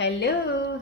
Hello,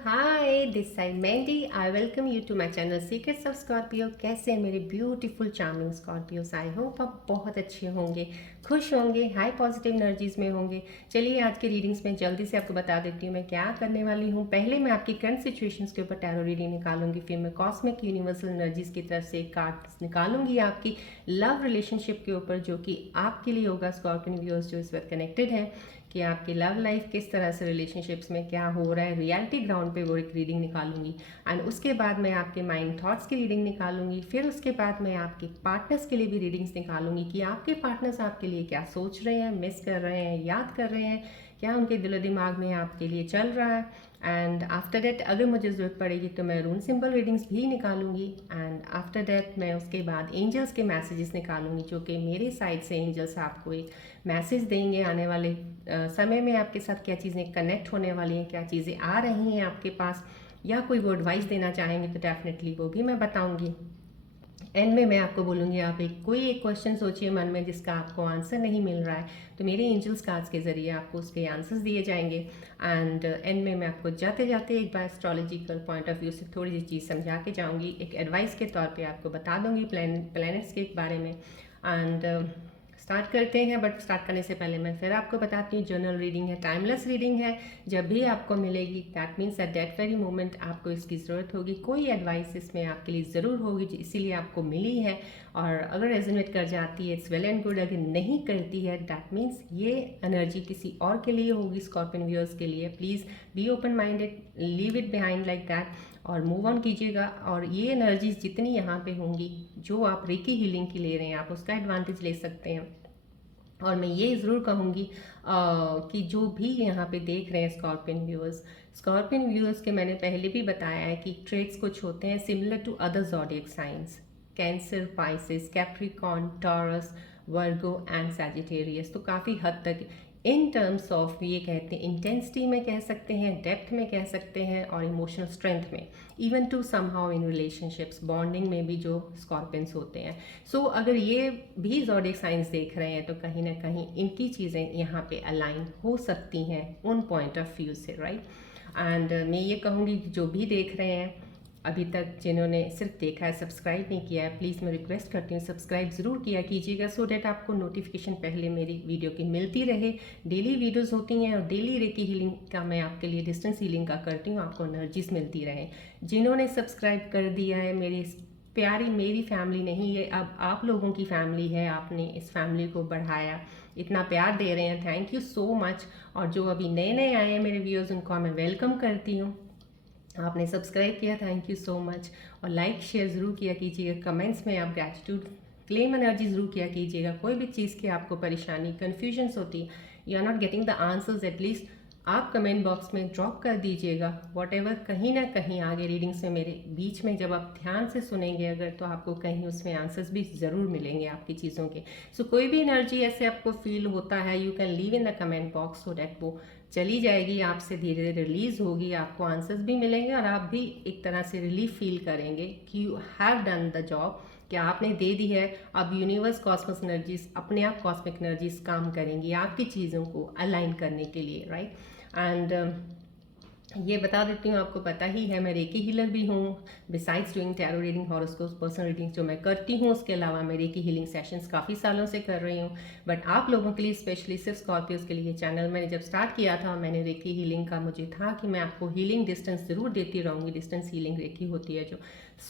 hi, this side Mandy. I welcome you to my channel secrets of Scorpio. कैसे हैं मेरे beautiful charming Scorpios? I hope आप बहुत अच्छे होंगे, खुश होंगे, हाई पॉजिटिव एनर्जीज में होंगे। चलिए आज के रीडिंग्स में जल्दी से आपको बता देती हूँ मैं क्या करने वाली हूँ। पहले मैं आपकी करंट सिचुएशंस के ऊपर टैरो रीडिंग निकालूंगी, फिर मैं कॉस्मिक यूनिवर्सल एनर्जीज की तरफ से कार्ड्स निकालूंगी आपकी लव रिलेशनशिप के ऊपर, जो कि आपके लिए होगा स्कॉर्पियन व्यूअर्स जो इस वक्त कनेक्टेड हैं, कि आपकी लव लाइफ किस तरह से रिलेशनशिप्स में क्या हो रहा है रियलिटी ग्राउंड पे, वो एक रीडिंग निकालूंगी। एंड उसके बाद मैं आपके माइंड थॉट्स की रीडिंग निकालूंगी। फिर उसके बाद मैं आपके पार्टनर्स के लिए भी रीडिंग्स निकालूंगी कि आपके पार्टनर्स आपके लिए क्या सोच रहे हैं, मिस कर रहे हैं, याद कर रहे हैं, क्या उनके दिलो दिमाग में आपके लिए चल रहा है। एंड आफ्टर दैट अगर मुझे ज़रूरत पड़ेगी तो मैं रून सिंबल रीडिंग्स भी निकालूंगी। एंड आफ्टर दैट मैं उसके बाद एंजल्स के मैसेजेस निकालूंगी, जो कि मेरे साइड से एंजल्स आपको एक मैसेज देंगे आने वाले समय में आपके साथ क्या चीज़ें कनेक्ट होने वाली हैं, क्या चीज़ें आ रही हैं आपके पास, या कोई वो एडवाइस देना चाहेंगे तो डेफिनेटली वो भी मैं बताऊंगी। एंड में मैं आपको बोलूँगी आप कोई एक क्वेश्चन सोचिए मन में जिसका आपको आंसर नहीं मिल रहा है, तो मेरे एंजल्स कार्ड्स के ज़रिए आपको उसके आंसर्स दिए जाएंगे। एंड एंड में मैं आपको जाते जाते एक बार एस्ट्रोलॉजिकल पॉइंट ऑफ व्यू से थोड़ी सी चीज़ समझा के जाऊँगी, एक एडवाइस के तौर पे आपको बता दूँगी प्लैनेट्स के बारे में। एंड स्टार्ट करते हैं, बट स्टार्ट करने से पहले मैं फिर आपको बताती हूँ जर्नल रीडिंग है, टाइमलेस रीडिंग है। जब भी आपको मिलेगी that means at that very moment आपको इसकी ज़रूरत होगी, कोई एडवाइस इसमें आपके लिए ज़रूर होगी, इसीलिए आपको मिली है। और अगर रेजोनेट कर जाती है इट्स वेल एंड गुड, अगर नहीं करती है दैट मीन्स ये एनर्जी किसी और के लिए होगी, स्कॉर्पियन व्यूअर्स के लिए। Please be open minded, leave it behind like that और मूव ऑन कीजिएगा। और ये एनर्जीज जितनी यहाँ पे होंगी जो आप रेकी हीलिंग की ले रहे हैं, आप उसका एडवांटेज ले सकते हैं। और मैं ये ज़रूर कहूँगी कि जो भी यहाँ पे देख रहे हैं स्कॉर्पियन व्यूअर्स के मैंने पहले भी बताया है कि ट्रेड्स कुछ होते हैं similar to other zodiac signs, Cancer, Pisces, Capricorn, Taurus, Virgo and Sagittarius. तो काफ़ी हद तक इन टर्म्स ऑफ ये कहते हैं इंटेंसिटी में कह सकते हैं, डेप्थ में कह सकते हैं, और इमोशनल स्ट्रेंथ में, even to somehow in relationships bonding में भी जो स्कॉर्पियंस होते हैं। सो अगर ये भी ज़ोडिएक साइंस देख रहे हैं तो कहीं ना कहीं इनकी चीज़ें यहाँ पे अलाइन हो सकती हैं उन पॉइंट ऑफ व्यू से, राइट। एंड मैं ये कहूँगी कि जो भी देख रहे हैं अभी तक, जिन्होंने सिर्फ देखा है सब्सक्राइब नहीं किया है, प्लीज़ मैं रिक्वेस्ट करती हूँ सब्सक्राइब ज़रूर किया कीजिएगा, सो डैट आपको नोटिफिकेशन पहले मेरी वीडियो की मिलती रहे। डेली वीडियोस होती हैं और डेली रेकी हीलिंग का मैं आपके लिए डिस्टेंस हीलिंग का करती हूँ, आपको एनर्जीज मिलती रहे। जिन्होंने सब्सक्राइब कर दिया है, मेरी प्यारी मेरी फैमिली नहीं, ये अब आप लोगों की फैमिली है, आपने इस फैमिली को बढ़ाया, इतना प्यार दे रहे हैं, थैंक यू सो मच। और जो अभी नए नए आए हैं मेरे व्यूअर्स, उनको मैं वेलकम करती हूँ। आपने सब्सक्राइब किया, थैंक यू सो मच। और लाइक शेयर ज़रूर किया कीजिएगा, कमेंट्स में आप ग्रैटिट्यूड क्लेम एनर्जी ज़रूर किया कीजिएगा। कोई भी चीज़ की आपको परेशानी कन्फ्यूजन्स होती, you are not getting the answers, at least आप कमेंट बॉक्स में ड्रॉप कर दीजिएगा। वॉट एवर, कहीं ना कहीं आगे रीडिंग्स में मेरे बीच में जब आप ध्यान से सुनेंगे अगर, तो आपको कहीं उसमें आंसर्स भी ज़रूर मिलेंगे आपकी चीज़ों के। सो कोई भी एनर्जी ऐसे आपको फील होता है, you can leave in the comment box, so that वो चली जाएगी आपसे, धीरे धीरे रिलीज होगी, आपको आंसर्स भी मिलेंगे और आप भी एक तरह से रिलीफ फील करेंगे कि you have done the job, कि आपने दे दी है। अब यूनिवर्स, कॉस्मोस एनर्जीज, अपने आप कॉस्मिक एनर्जीज काम करेंगी आपकी चीज़ों को अलाइन करने के लिए, राइट। एंड ये बता देती हूँ, आपको पता ही है मैं रेकी हीलर भी हूँ। Besides doing tarot reading, horoscope, personal reading जो मैं करती हूँ, उसके अलावा मैं रेकी हीलिंग सेशंस काफ़ी सालों से कर रही हूँ। बट आप लोगों के लिए, स्पेशली सिर्फ स्कॉर्पियोज के लिए, चैनल मैंने जब स्टार्ट किया था, मैंने रेकी हीलिंग का मुझे था कि मैं आपको हीलिंग डिस्टेंस ज़रूर देती रहूँगी, डिस्टेंस हीलिंग रेकी होती है जो,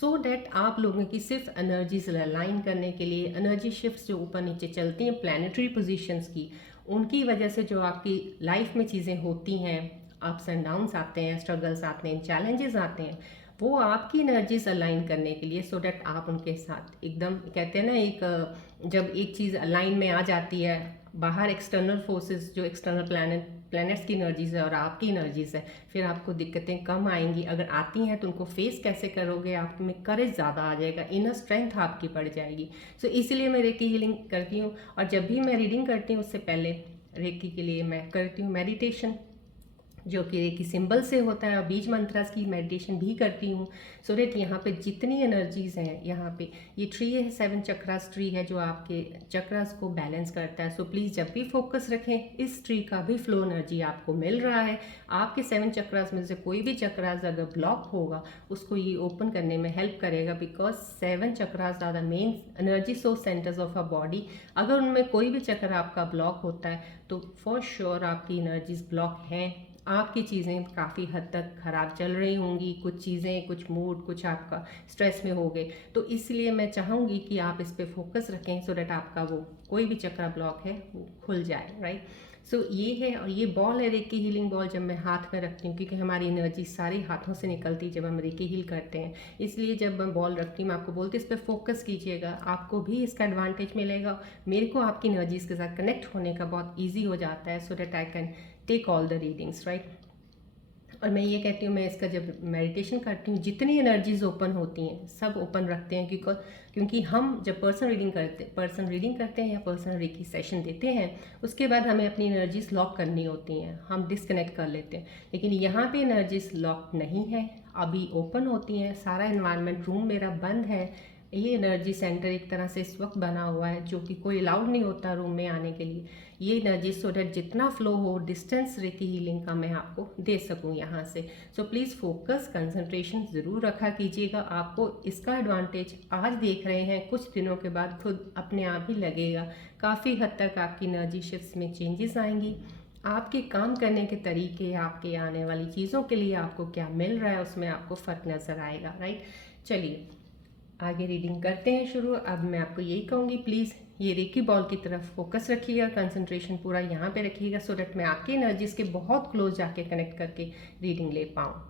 सो डैट आप लोगों की सिर्फ एनर्जीज अलाइन करने के लिए, एनर्जी शिफ्ट जो ऊपर नीचे चलती हैं प्लानिटरी पोजिशंस की, उनकी वजह से जो आपकी लाइफ में चीज़ें होती हैं, अप्स एंड डाउन्स आते हैं, स्ट्रगल्स आते हैं, चैलेंजेस आते हैं, वो आपकी एनर्जीज अलाइन करने के लिए, सो डैट आप उनके साथ एकदम, कहते हैं ना, एक जब एक चीज़ अलाइन में आ जाती है, बाहर एक्सटर्नल फोर्सेस जो एक्सटर्नल प्लैनेट्स की एनर्जीज है और आपकी एनर्जीज है, फिर आपको दिक्कतें कम आएंगी। अगर आती हैं तो उनको फेस कैसे करोगे, आप में करेज ज़्यादा आ जाएगा, इनर स्ट्रेंथ आपकी बढ़ जाएगी। सो इसीलिए मैं रेकी हीलिंग करती हूँ। और जब भी मैं रीडिंग करती हूँ उससे पहले रेकी के लिए मैं करती हूँ मेडिटेशन, जो कि रेकी सिंबल से होता है, और बीज मंत्रास की मेडिटेशन भी करती हूँ, सो डेट यहाँ पे जितनी एनर्जीज़ हैं, यहाँ पे ये ट्री है, 7 चक्रास ट्री है जो आपके चक्रास को बैलेंस करता है। सो प्लीज़ जब भी फोकस रखें, इस ट्री का भी फ्लो एनर्जी आपको मिल रहा है। आपके 7 चक्रास में से कोई भी चक्रास अगर ब्लॉक होगा, उसको ये ओपन करने में हेल्प करेगा, because 7 chakras are the main energy source centres of a body. अगर उनमें कोई भी चक्र आपका ब्लॉक होता है तो फॉर श्योर आपकी एनर्जीज ब्लॉक हैं, आपकी चीज़ें काफ़ी हद तक ख़राब चल रही होंगी, कुछ चीज़ें, कुछ मूड, कुछ आपका स्ट्रेस में हो गए। तो इसलिए मैं चाहूँगी कि आप इस पर फोकस रखें, सो डैट आपका वो कोई भी चक्र ब्लॉक है वो खुल जाए, राइट। सो ये है, और ये बॉल है रेकी हीलिंग बॉल, जब मैं हाथ में रखती हूँ, क्योंकि हमारी एनर्जी सारी हाथों से निकलती है जब हम रेकी हील करते हैं, इसलिए जब मैं बॉल रखती हूँ मैं आपको बोलती हूँ इस पर फोकस कीजिएगा, आपको भी इसका एडवांटेज मिलेगा, मेरे को आपकी एनर्जीज के साथ कनेक्ट होने का बहुत ईजी हो जाता है, so that I can take all the readings, right. और मैं ये कहती हूँ, मैं इसका जब मेडिटेशन करती हूँ, जितनी एनर्जीज ओपन होती हैं सब ओपन रखते हैं, क्योंकि हम जब पर्सनल रीडिंग करते हैं या पर्सनल रेकी सेशन देते हैं, उसके बाद हमें अपनी एनर्जीज लॉक करनी होती हैं, हम डिस्कनेक्ट कर लेते हैं। लेकिन यहाँ पे एनर्जीज लॉक नहीं है, अभी ओपन होती हैं, सारा इन्वायरमेंट, रूम मेरा बंद है, ये एनर्जी सेंटर एक तरह से इस वक्त बना हुआ है, जो कि कोई अलाउड नहीं होता रूम में आने के लिए, ये एनर्जी, सो डैट जितना फ्लो हो डिस्टेंस रेकी हीलिंग का मैं आपको दे सकूं यहाँ से। सो प्लीज़ फोकस, कंसंट्रेशन ज़रूर रखा कीजिएगा, आपको इसका एडवांटेज आज देख रहे हैं, कुछ दिनों के बाद खुद अपने आप ही लगेगा, काफ़ी हद तक आपकी एनर्जी शिफ्ट्स में चेंजेस आएंगी, आपके काम करने के तरीके, आपके आने वाली चीज़ों के लिए आपको क्या मिल रहा है उसमें आपको फ़र्क नज़र आएगा, राइट। चलिए आगे रीडिंग करते हैं शुरू। अब मैं आपको यही कहूँगी, प्लीज़ ये रेकी बॉल की तरफ फोकस रखिएगा, कंसंट्रेशन पूरा यहाँ पे रखिएगा, सो डैट मैं आपकी एनर्जीज के बहुत क्लोज जाके कनेक्ट करके रीडिंग ले पाऊँ।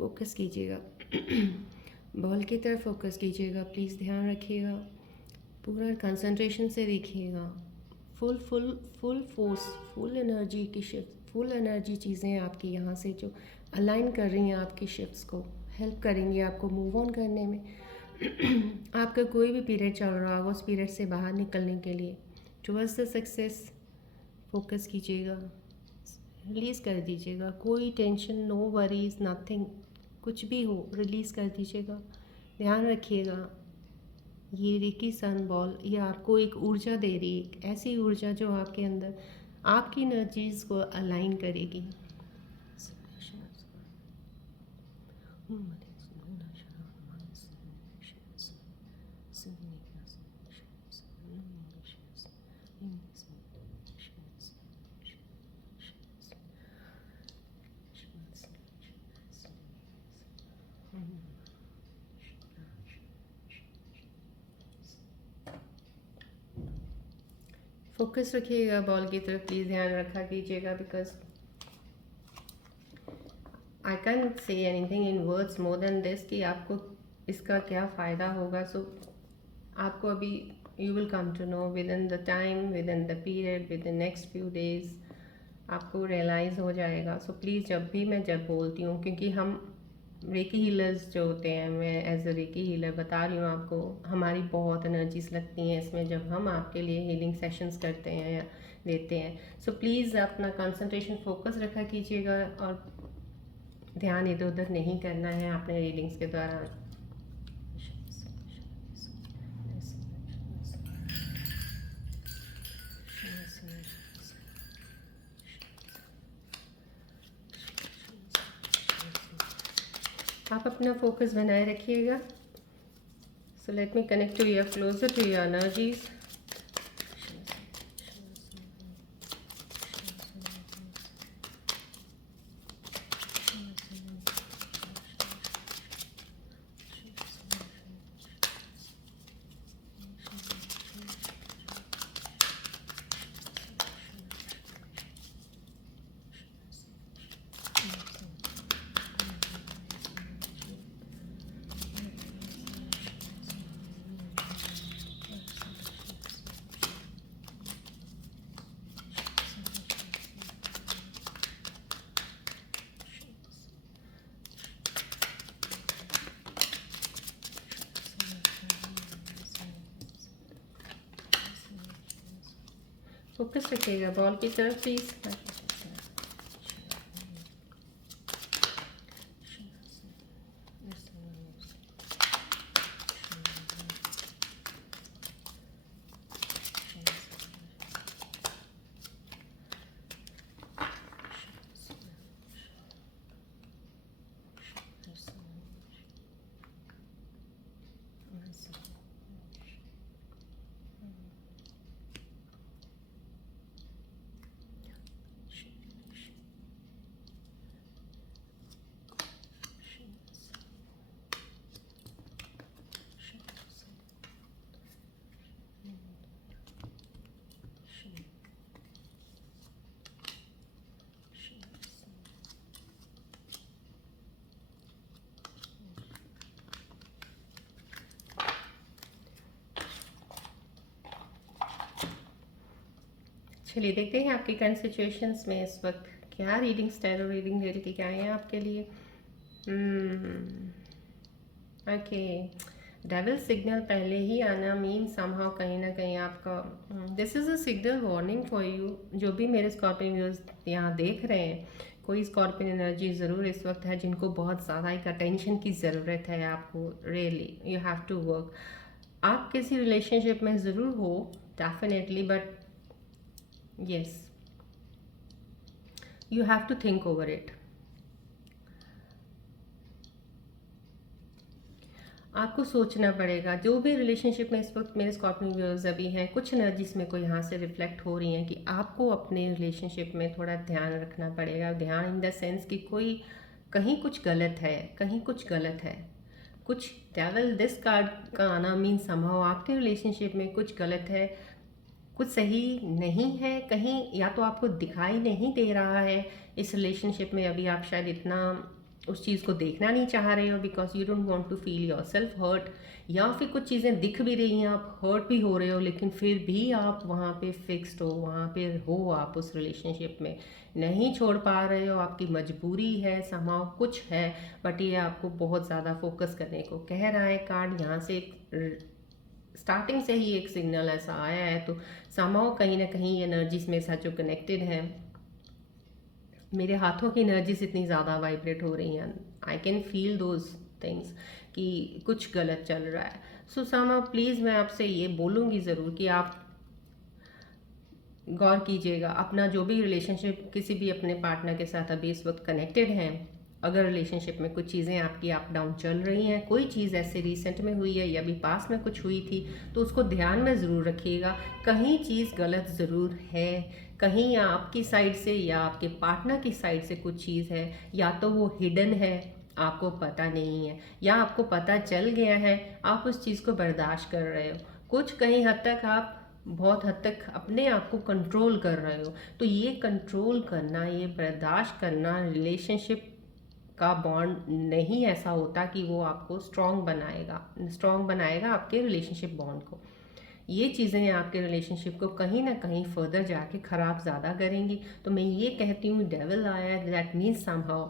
फोकस कीजिएगा बॉल की तरफ फोकस कीजिएगा, प्लीज़ ध्यान रखिएगा, पूरा कंसंट्रेशन से देखिएगा, full full full force, full energy की शिफ्ट, फुल एनर्जी चीज़ें आपकी यहाँ से जो अलाइन कर रही हैं आपकी शिफ्ट्स को, हेल्प करेंगी आपको मूव ऑन करने में। आपका कोई भी पीरियड चल रहा होगा उस पीरियड से बाहर निकलने के लिए टुवर्ड्स द सक्सेस फोकस कीजिएगा, रिलीज़ कर दीजिएगा, कोई टेंशन, नो वरीज, नथिंग, कुछ भी हो रिलीज़ कर दीजिएगा। ध्यान रखिएगा, ये रेकी सन बॉल ये आपको एक ऊर्जा दे रही है, एक ऐसी ऊर्जा जो आपके अंदर आपकी एनर्जीज़ को अलाइन करेगी। फोकस रखिएगा बॉल की तरफ, प्लीज़ ध्यान रखा कीजिएगा, because I can say anything in words more than this कि आपको इसका क्या फ़ायदा होगा। सो आपको अभी you will come to know within the time, within the period, within next few days आपको रियलाइज़ हो जाएगा। सो प्लीज़ जब बोलती हूँ, क्योंकि हम रेकी हीलर्स जो होते हैं, मैं एज अ रेकी हीलर बता रही हूँ आपको, हमारी बहुत एनर्जीज लगती हैं इसमें जब हम आपके लिए हीलिंग सेशंस करते हैं या देते हैं। सो प्लीज़ अपना कंसंट्रेशन फोकस रखा कीजिएगा और ध्यान इधर उधर नहीं करना है आपने रीडिंग्स के दौरान। आप अपना फोकस बनाए रखिएगा। So let me connect to your closer to your energies. Focus रखिएगा बॉल की तरफ प्लीज। चलिए देखते हैं आपकी करंट सिचुएशंस में इस वक्त क्या रीडिंग स्टाइल और रीडिंग दे के क्या आए हैं आपके लिए। ओके, डेविल सिग्नल पहले ही आना मीन समहाउ कहीं ना कहीं आपका this is a signal warning for you. जो भी मेरे स्कॉर्पियन व्यूअर्स यहाँ देख रहे हैं, कोई स्कॉर्पियन एनर्जी ज़रूर इस वक्त है जिनको बहुत ज़्यादा एक अटेंशन की ज़रूरत है। आपको really you have to work. आप किसी रिलेशनशिप में ज़रूर हो definitely, but yes, you have to think over it। आपको सोचना पड़ेगा। जो भी रिलेशनशिप में इस वक्त मेरे स्कॉर्पियन व्यूअर्स अभी हैं, कुछ एनर्जीज में को यहाँ से रिफ्लेक्ट हो रही हैं कि आपको अपने रिलेशनशिप में थोड़ा ध्यान रखना पड़ेगा। ध्यान इन द सेंस कि कोई कहीं कुछ गलत है, कहीं कुछ गलत है। कुछ डेविल दिस कार्ड का आना मीन समहाउ आपके रिलेशनशिप में कुछ गलत है, कुछ सही नहीं है। कहीं या तो आपको दिखाई नहीं दे रहा है इस रिलेशनशिप में अभी आप शायद इतना उस चीज़ को देखना नहीं चाह रहे हो because you don't want to feel yourself hurt, या फिर कुछ चीज़ें दिख भी रही हैं, आप हर्ट भी हो रहे हो, लेकिन फिर भी आप वहाँ पे फिक्स्ड हो, वहाँ पे हो, आप उस रिलेशनशिप में नहीं छोड़ पा रहे हो। आपकी मजबूरी है, समाव कुछ है, बट ये आपको बहुत ज़्यादा फोकस करने को कह रहा है कार्ड। यहाँ से स्टार्टिंग से ही एक सिग्नल ऐसा आया है, तो समाव कहीं ना कहीं एनर्जीज मेरे साथ जो कनेक्टेड है, मेरे हाथों की एनर्जीज इतनी ज़्यादा वाइब्रेट हो रही हैं, I can feel those things कि कुछ गलत चल रहा है। सो समाव प्लीज़ मैं आपसे ये बोलूँगी ज़रूर कि आप गौर कीजिएगा। अपना जो भी रिलेशनशिप किसी भी अपने पार्टनर के साथ अभी इस वक्त कनेक्टेड हैं, अगर रिलेशनशिप में कुछ चीज़ें आपकी अप डाउन चल रही हैं, कोई चीज़ ऐसे रिसेंट में हुई है या अभी पास में कुछ हुई थी, तो उसको ध्यान में ज़रूर रखिएगा। कहीं चीज़ गलत ज़रूर है, कहीं या आपकी साइड से या आपके पार्टनर की साइड से कुछ चीज़ है, या तो वो हिडन है, आपको पता नहीं है, या आपको पता चल गया है, आप उस चीज़ को बर्दाश्त कर रहे हो। कुछ कहीं हद तक आप बहुत हद तक अपने आप को कंट्रोल कर रहे हो। तो ये कंट्रोल करना, ये बर्दाश्त करना रिलेशनशिप का बॉन्ड नहीं ऐसा होता कि वो आपको स्ट्रॉन्ग बनाएगा आपके रिलेशनशिप बॉन्ड को। ये चीज़ें आपके रिलेशनशिप को कहीं ना कहीं फर्दर जाके ख़राब ज़्यादा करेंगी। तो मैं ये कहती हूँ डेविल आया, दैट मीन्स समहाउ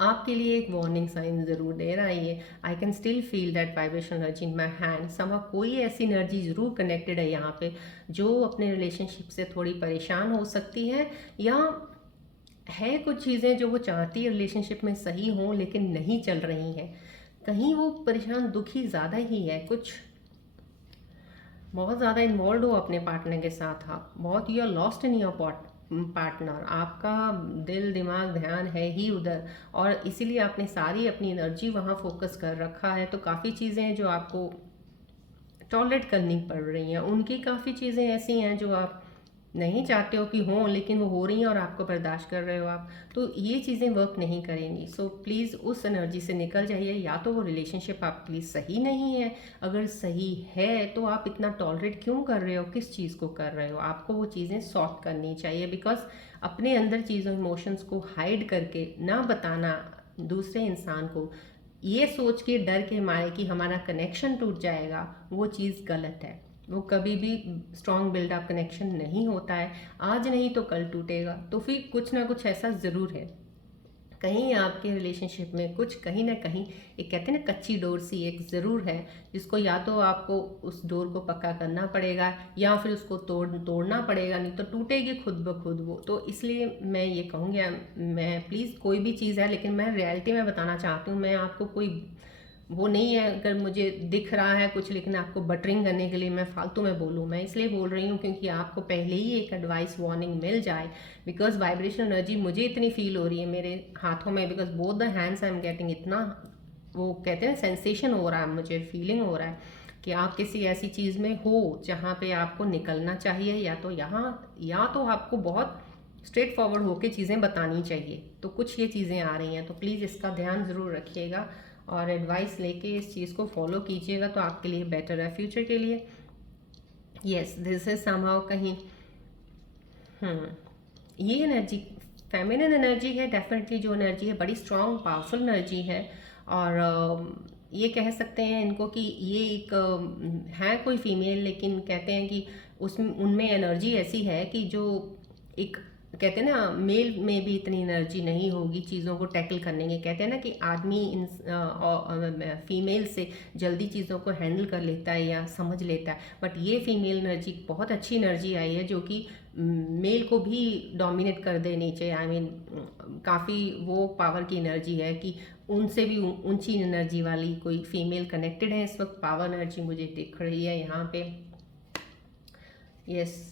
आपके लिए एक वार्निंग साइन ज़रूर दे रहा है ये। I can still feel that vibration energy in my hand. समा कोई ऐसी एनर्जी ज़रूर कनेक्टेड है यहाँ पे जो अपने रिलेशनशिप से थोड़ी परेशान हो सकती है, या है कुछ चीज़ें जो वो चाहती है रिलेशनशिप में सही हों लेकिन नहीं चल रही हैं। कहीं वो परेशान दुखी ज़्यादा ही है, कुछ बहुत ज़्यादा इन्वॉल्व हो अपने पार्टनर के साथ, आप बहुत you are lost in your partner, आपका दिल दिमाग ध्यान है ही उधर, और इसीलिए आपने सारी अपनी एनर्जी वहाँ फोकस कर रखा है। तो काफ़ी चीज़ें हैं जो आपको टॉलरेट करनी पड़ रही हैं, उनकी काफ़ी चीज़ें ऐसी हैं जो आप नहीं चाहते हो कि हों लेकिन वो हो रही हैं और आपको बर्दाश्त कर रहे हो आप। तो ये चीज़ें वर्क नहीं करेंगी। सो प्लीज़ उस एनर्जी से निकल जाइए। या तो वो रिलेशनशिप आपके लिए सही नहीं है, अगर सही है तो आप इतना टॉलरेट क्यों कर रहे हो, किस चीज़ को कर रहे हो, आपको वो चीज़ें सॉर्ट करनी चाहिए। बिकॉज अपने अंदर चीज़ों इमोशंस को हाइड करके ना बताना दूसरे इंसान को, ये सोच के डर के मारे कि हमारा कनेक्शन टूट जाएगा, वो चीज़ गलत है। वो कभी भी स्ट्रॉन्ग बिल्डअप कनेक्शन नहीं होता है। आज नहीं तो कल टूटेगा, तो फिर कुछ ना कुछ ऐसा ज़रूर है कहीं आपके रिलेशनशिप में, कुछ कहीं ना कहीं एक कहते हैं ना कच्ची डोर सी एक ज़रूर है, जिसको या तो आपको उस डोर को पक्का करना पड़ेगा या फिर उसको तोड़ना पड़ेगा, नहीं तो टूटेगी खुद ब खुद वो। तो इसलिए मैं ये कहूँगी, मैं प्लीज़ कोई भी चीज़ है लेकिन मैं रियलिटी में बताना चाहती हूँ, मैं आपको कोई वो नहीं है अगर मुझे दिख रहा है कुछ लेकिन आपको बटरिंग करने के लिए मैं फालतू में बोलूँ। मैं इसलिए बोल रही हूँ क्योंकि आपको पहले ही एक एडवाइस वार्निंग मिल जाए। बिकॉज वाइब्रेशन एनर्जी मुझे इतनी फील हो रही है मेरे हाथों में, because both the hands I am getting, इतना वो कहते हैं सेंसेशन हो रहा है, मुझे फीलिंग हो रहा है कि आप किसी ऐसी चीज़ में हो जहाँ पे आपको निकलना चाहिए, या तो यहाँ या तो आपको बहुत स्ट्रेट फॉरवर्ड होकर चीज़ें बतानी चाहिए। तो कुछ ये चीज़ें आ रही हैं, तो प्लीज़ इसका ध्यान ज़रूर रखिएगा और एडवाइस लेके इस चीज़ को फॉलो कीजिएगा तो आपके लिए बेटर है फ्यूचर के लिए। यस, दिस इज समहाउ कहीं ये एनर्जी फेमिनिन एनर्जी है, डेफिनेटली जो एनर्जी है बड़ी स्ट्रॉन्ग पावरफुल एनर्जी है। और ये कह सकते हैं इनको कि ये एक है कोई फीमेल, लेकिन कहते हैं कि उसमें उनमें एनर्जी ऐसी है कि जो एक कहते हैं ना मेल में भी इतनी एनर्जी नहीं होगी चीज़ों को टैकल करने की। कहते हैं ना कि आदमी इन फीमेल से जल्दी चीज़ों को हैंडल कर लेता है या समझ लेता है, बट ये फीमेल एनर्जी बहुत अच्छी एनर्जी आई है जो कि मेल को भी डोमिनेट कर देनी चाहिए। आई मीन काफ़ी वो पावर की एनर्जी है कि उनसे भी ऊंची एनर्जी वाली कोई फीमेल कनेक्टेड है इस वक्त। पावर एनर्जी मुझे दिख रही है यहाँ पे। यस,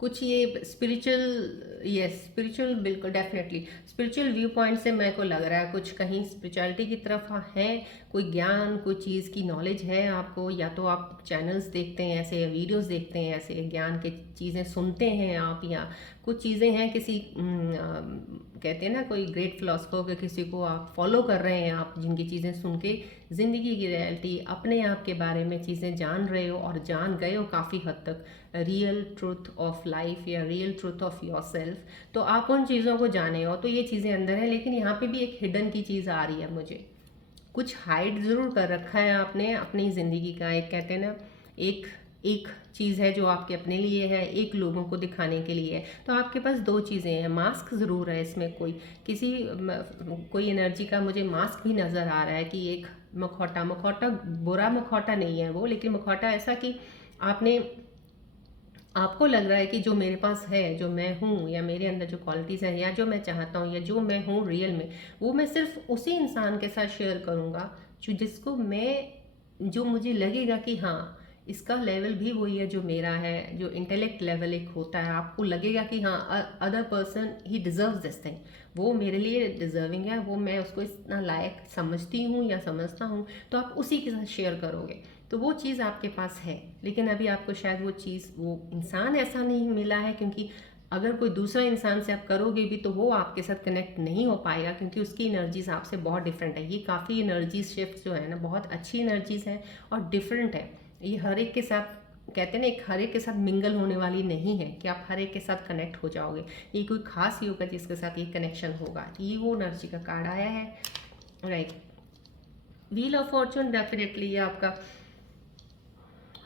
कुछ ये स्पिरिचुअल, यस स्पिरिचुअल, बिल्कुल डेफिनेटली स्पिरिचुअल व्यू पॉइंट से मेरे को लग रहा है कुछ कहीं स्पिरिचुअलिटी की तरफ है, कोई ज्ञान कोई चीज़ की नॉलेज है आपको, या तो आप चैनल्स देखते हैं ऐसे, वीडियोस देखते हैं ऐसे, ज्ञान की चीज़ें सुनते हैं आप, या कुछ चीज़ें हैं किसी कहते हैं ना कोई ग्रेट फिलोसफर के किसी को आप फॉलो कर रहे हैं आप, जिनकी चीज़ें सुन के ज़िंदगी की रियलिटी अपने आप के बारे में चीज़ें जान रहे हो और जान गए हो काफ़ी हद तक, रियल ट्रूथ ऑफ लाइफ या real truth of your self. तो आप उन चीज़ों को जाने हो तो ये चीज़ें अंदर है, लेकिन यहाँ पे भी एक हिडन की चीज़ आ रही है मुझे, कुछ हाइड ज़रूर कर रखा है आपने अपनी ज़िंदगी का। एक कहते हैं ना एक एक चीज़ है जो आपके अपने लिए है, एक लोगों को दिखाने के लिए है। तो आपके पास दो चीज़ें हैं, मास्क ज़रूर है इसमें, कोई एनर्जी का मुझे मास्क भी नज़र आ रहा है कि एक मुखौटा बुरा मुखौटा नहीं है वो, लेकिन मुखौटा ऐसा कि आपको लग रहा है कि जो मेरे पास है, जो मैं हूँ, या मेरे अंदर जो क्वालिटीज़ हैं, या जो मैं चाहता हूँ, या जो मैं हूँ रियल में, वो मैं सिर्फ उसी इंसान के साथ शेयर करूँगा जो मुझे लगेगा कि हाँ इसका लेवल भी वही है जो मेरा है। जो इंटेलेक्ट लेवल एक होता है, आपको लगेगा कि हाँ other person he deserve this thing, वो मेरे लिए डिजर्विंग है, वो मैं उसको इतना लायक समझती हूँ या समझता हूँ, तो आप उसी के साथ शेयर करोगे। तो वो चीज़ आपके पास है, लेकिन अभी आपको शायद वो चीज़, वो इंसान ऐसा नहीं मिला है, क्योंकि अगर कोई दूसरा इंसान से आप करोगे भी तो वो आपके साथ कनेक्ट नहीं हो पाएगा, क्योंकि उसकी एनर्जीज आपसे बहुत डिफरेंट है। ये काफ़ी एनर्जीज शिफ्ट जो है ना बहुत अच्छी एनर्जीज है और डिफरेंट है। ये हर एक के साथ कहते हैं ना, एक हर एक के साथ मिंगल होने वाली नहीं है कि आप हर एक के साथ कनेक्ट हो जाओगे। ये कोई खास ही होगा जिसके साथ ये कनेक्शन होगा। ये वो एनर्जी का कार्ड आया है, right. Wheel of Fortune definitely ये आपका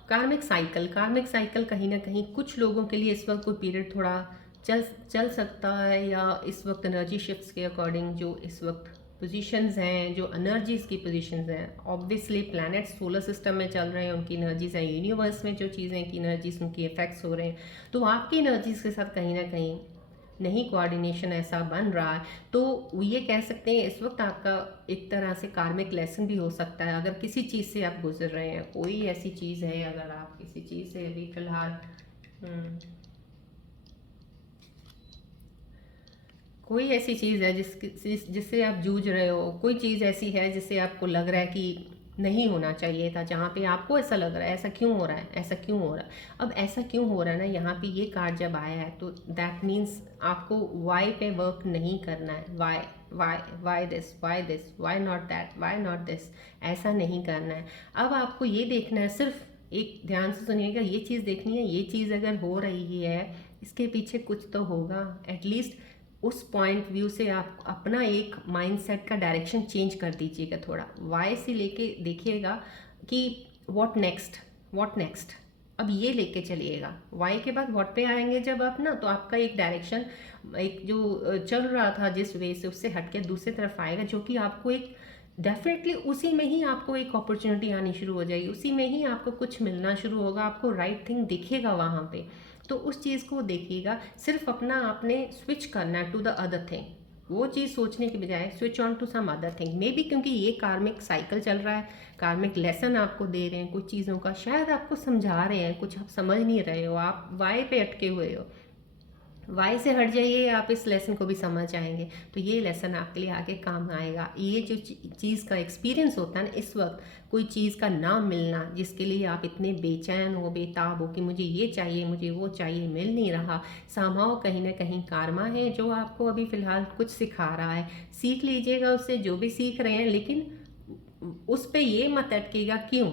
कार्मिक साइकिल कहीं ना कहीं कुछ लोगों के लिए इस वक्त कोई पीरियड थोड़ा चल सकता है, या इस वक्त एनर्जी शिफ्ट्स के अकॉर्डिंग जो इस वक्त पोजीशंस हैं, जो एनर्जीज की पोजीशंस हैं, ऑब्वियसली प्लैनेट्स सोलर सिस्टम में चल रहे हैं, उनकी एनर्जीज हैं, यूनिवर्स में जो चीज़ें की एनर्जीज उनकी इफेक्ट्स हो रहे हैं, तो आपकी एनर्जीज के साथ कहीं ना कहीं नहीं कोऑर्डिनेशन ऐसा बन रहा है, तो ये कह सकते हैं इस वक्त आपका एक तरह से कार्मिक लेसन भी हो सकता है। अगर किसी चीज़ से आप गुजर रहे हैं, कोई ऐसी चीज़ है, अगर आप किसी चीज़ से अभी फ़िलहाल कोई ऐसी चीज़ है जिससे आप जूझ रहे हो, कोई चीज़ ऐसी है जिससे आपको लग रहा है कि नहीं होना चाहिए था, जहाँ पे आपको ऐसा लग रहा है ऐसा क्यों हो रहा है, ऐसा क्यों हो रहा है। अब ऐसा क्यों हो रहा है ना, यहाँ पे ये कार्ड जब आया है तो दैट मीन्स आपको वाई पे वर्क नहीं करना है। Why this, why not that, why not this, ऐसा नहीं करना है। अब आपको ये देखना है, सिर्फ एक ध्यान से सुनिएगा, ये चीज़ देखनी है, ये चीज़ अगर हो रही है इसके पीछे कुछ तो होगा। एटलीस्ट उस पॉइंट व्यू से आप अपना एक माइंडसेट का डायरेक्शन चेंज कर दीजिएगा थोड़ा। वाई से लेके देखिएगा कि व्हाट नेक्स्ट, व्हाट नेक्स्ट, अब ये लेके चलिएगा। वाई के बाद व्हाट पे आएंगे जब आप ना, तो आपका एक डायरेक्शन, एक जो चल रहा था जिस वे से, उससे हटके दूसरी तरफ आएगा, जो कि आपको एक डेफिनेटली उसी में ही आपको एक अपॉर्चुनिटी आनी शुरू हो जाएगी, उसी में ही आपको कुछ मिलना शुरू होगा, आपको राइट थिंग दिखेगा वहाँ पे। तो उस चीज़ को देखिएगा, सिर्फ अपना आपने स्विच करना है टू द अदर थिंग, वो चीज़ सोचने के बजाय switch on to some other thing. Maybe क्योंकि ये कार्मिक साइकिल चल रहा है, कार्मिक लेसन आपको दे रहे हैं कुछ चीज़ों का, शायद आपको समझा रहे हैं कुछ, आप समझ नहीं रहे हो, आप वाई पे अटके हुए हो। वाई से हट जाइए, आप इस लेसन को भी समझ आएंगे, तो ये लेसन आपके लिए आगे काम आएगा। ये जो चीज़ का एक्सपीरियंस होता है ना इस वक्त, कोई चीज़ का ना मिलना जिसके लिए आप इतने बेचैन हो, बेताब हो कि मुझे ये चाहिए, मुझे वो चाहिए, मिल नहीं रहा, समहाउ कहीं ना कहीं कारमा है जो आपको अभी फ़िलहाल कुछ सिखा रहा है। सीख लीजिएगा उससे जो भी सीख रहे हैं, लेकिन उस पर ये मत अटकेगा क्यों,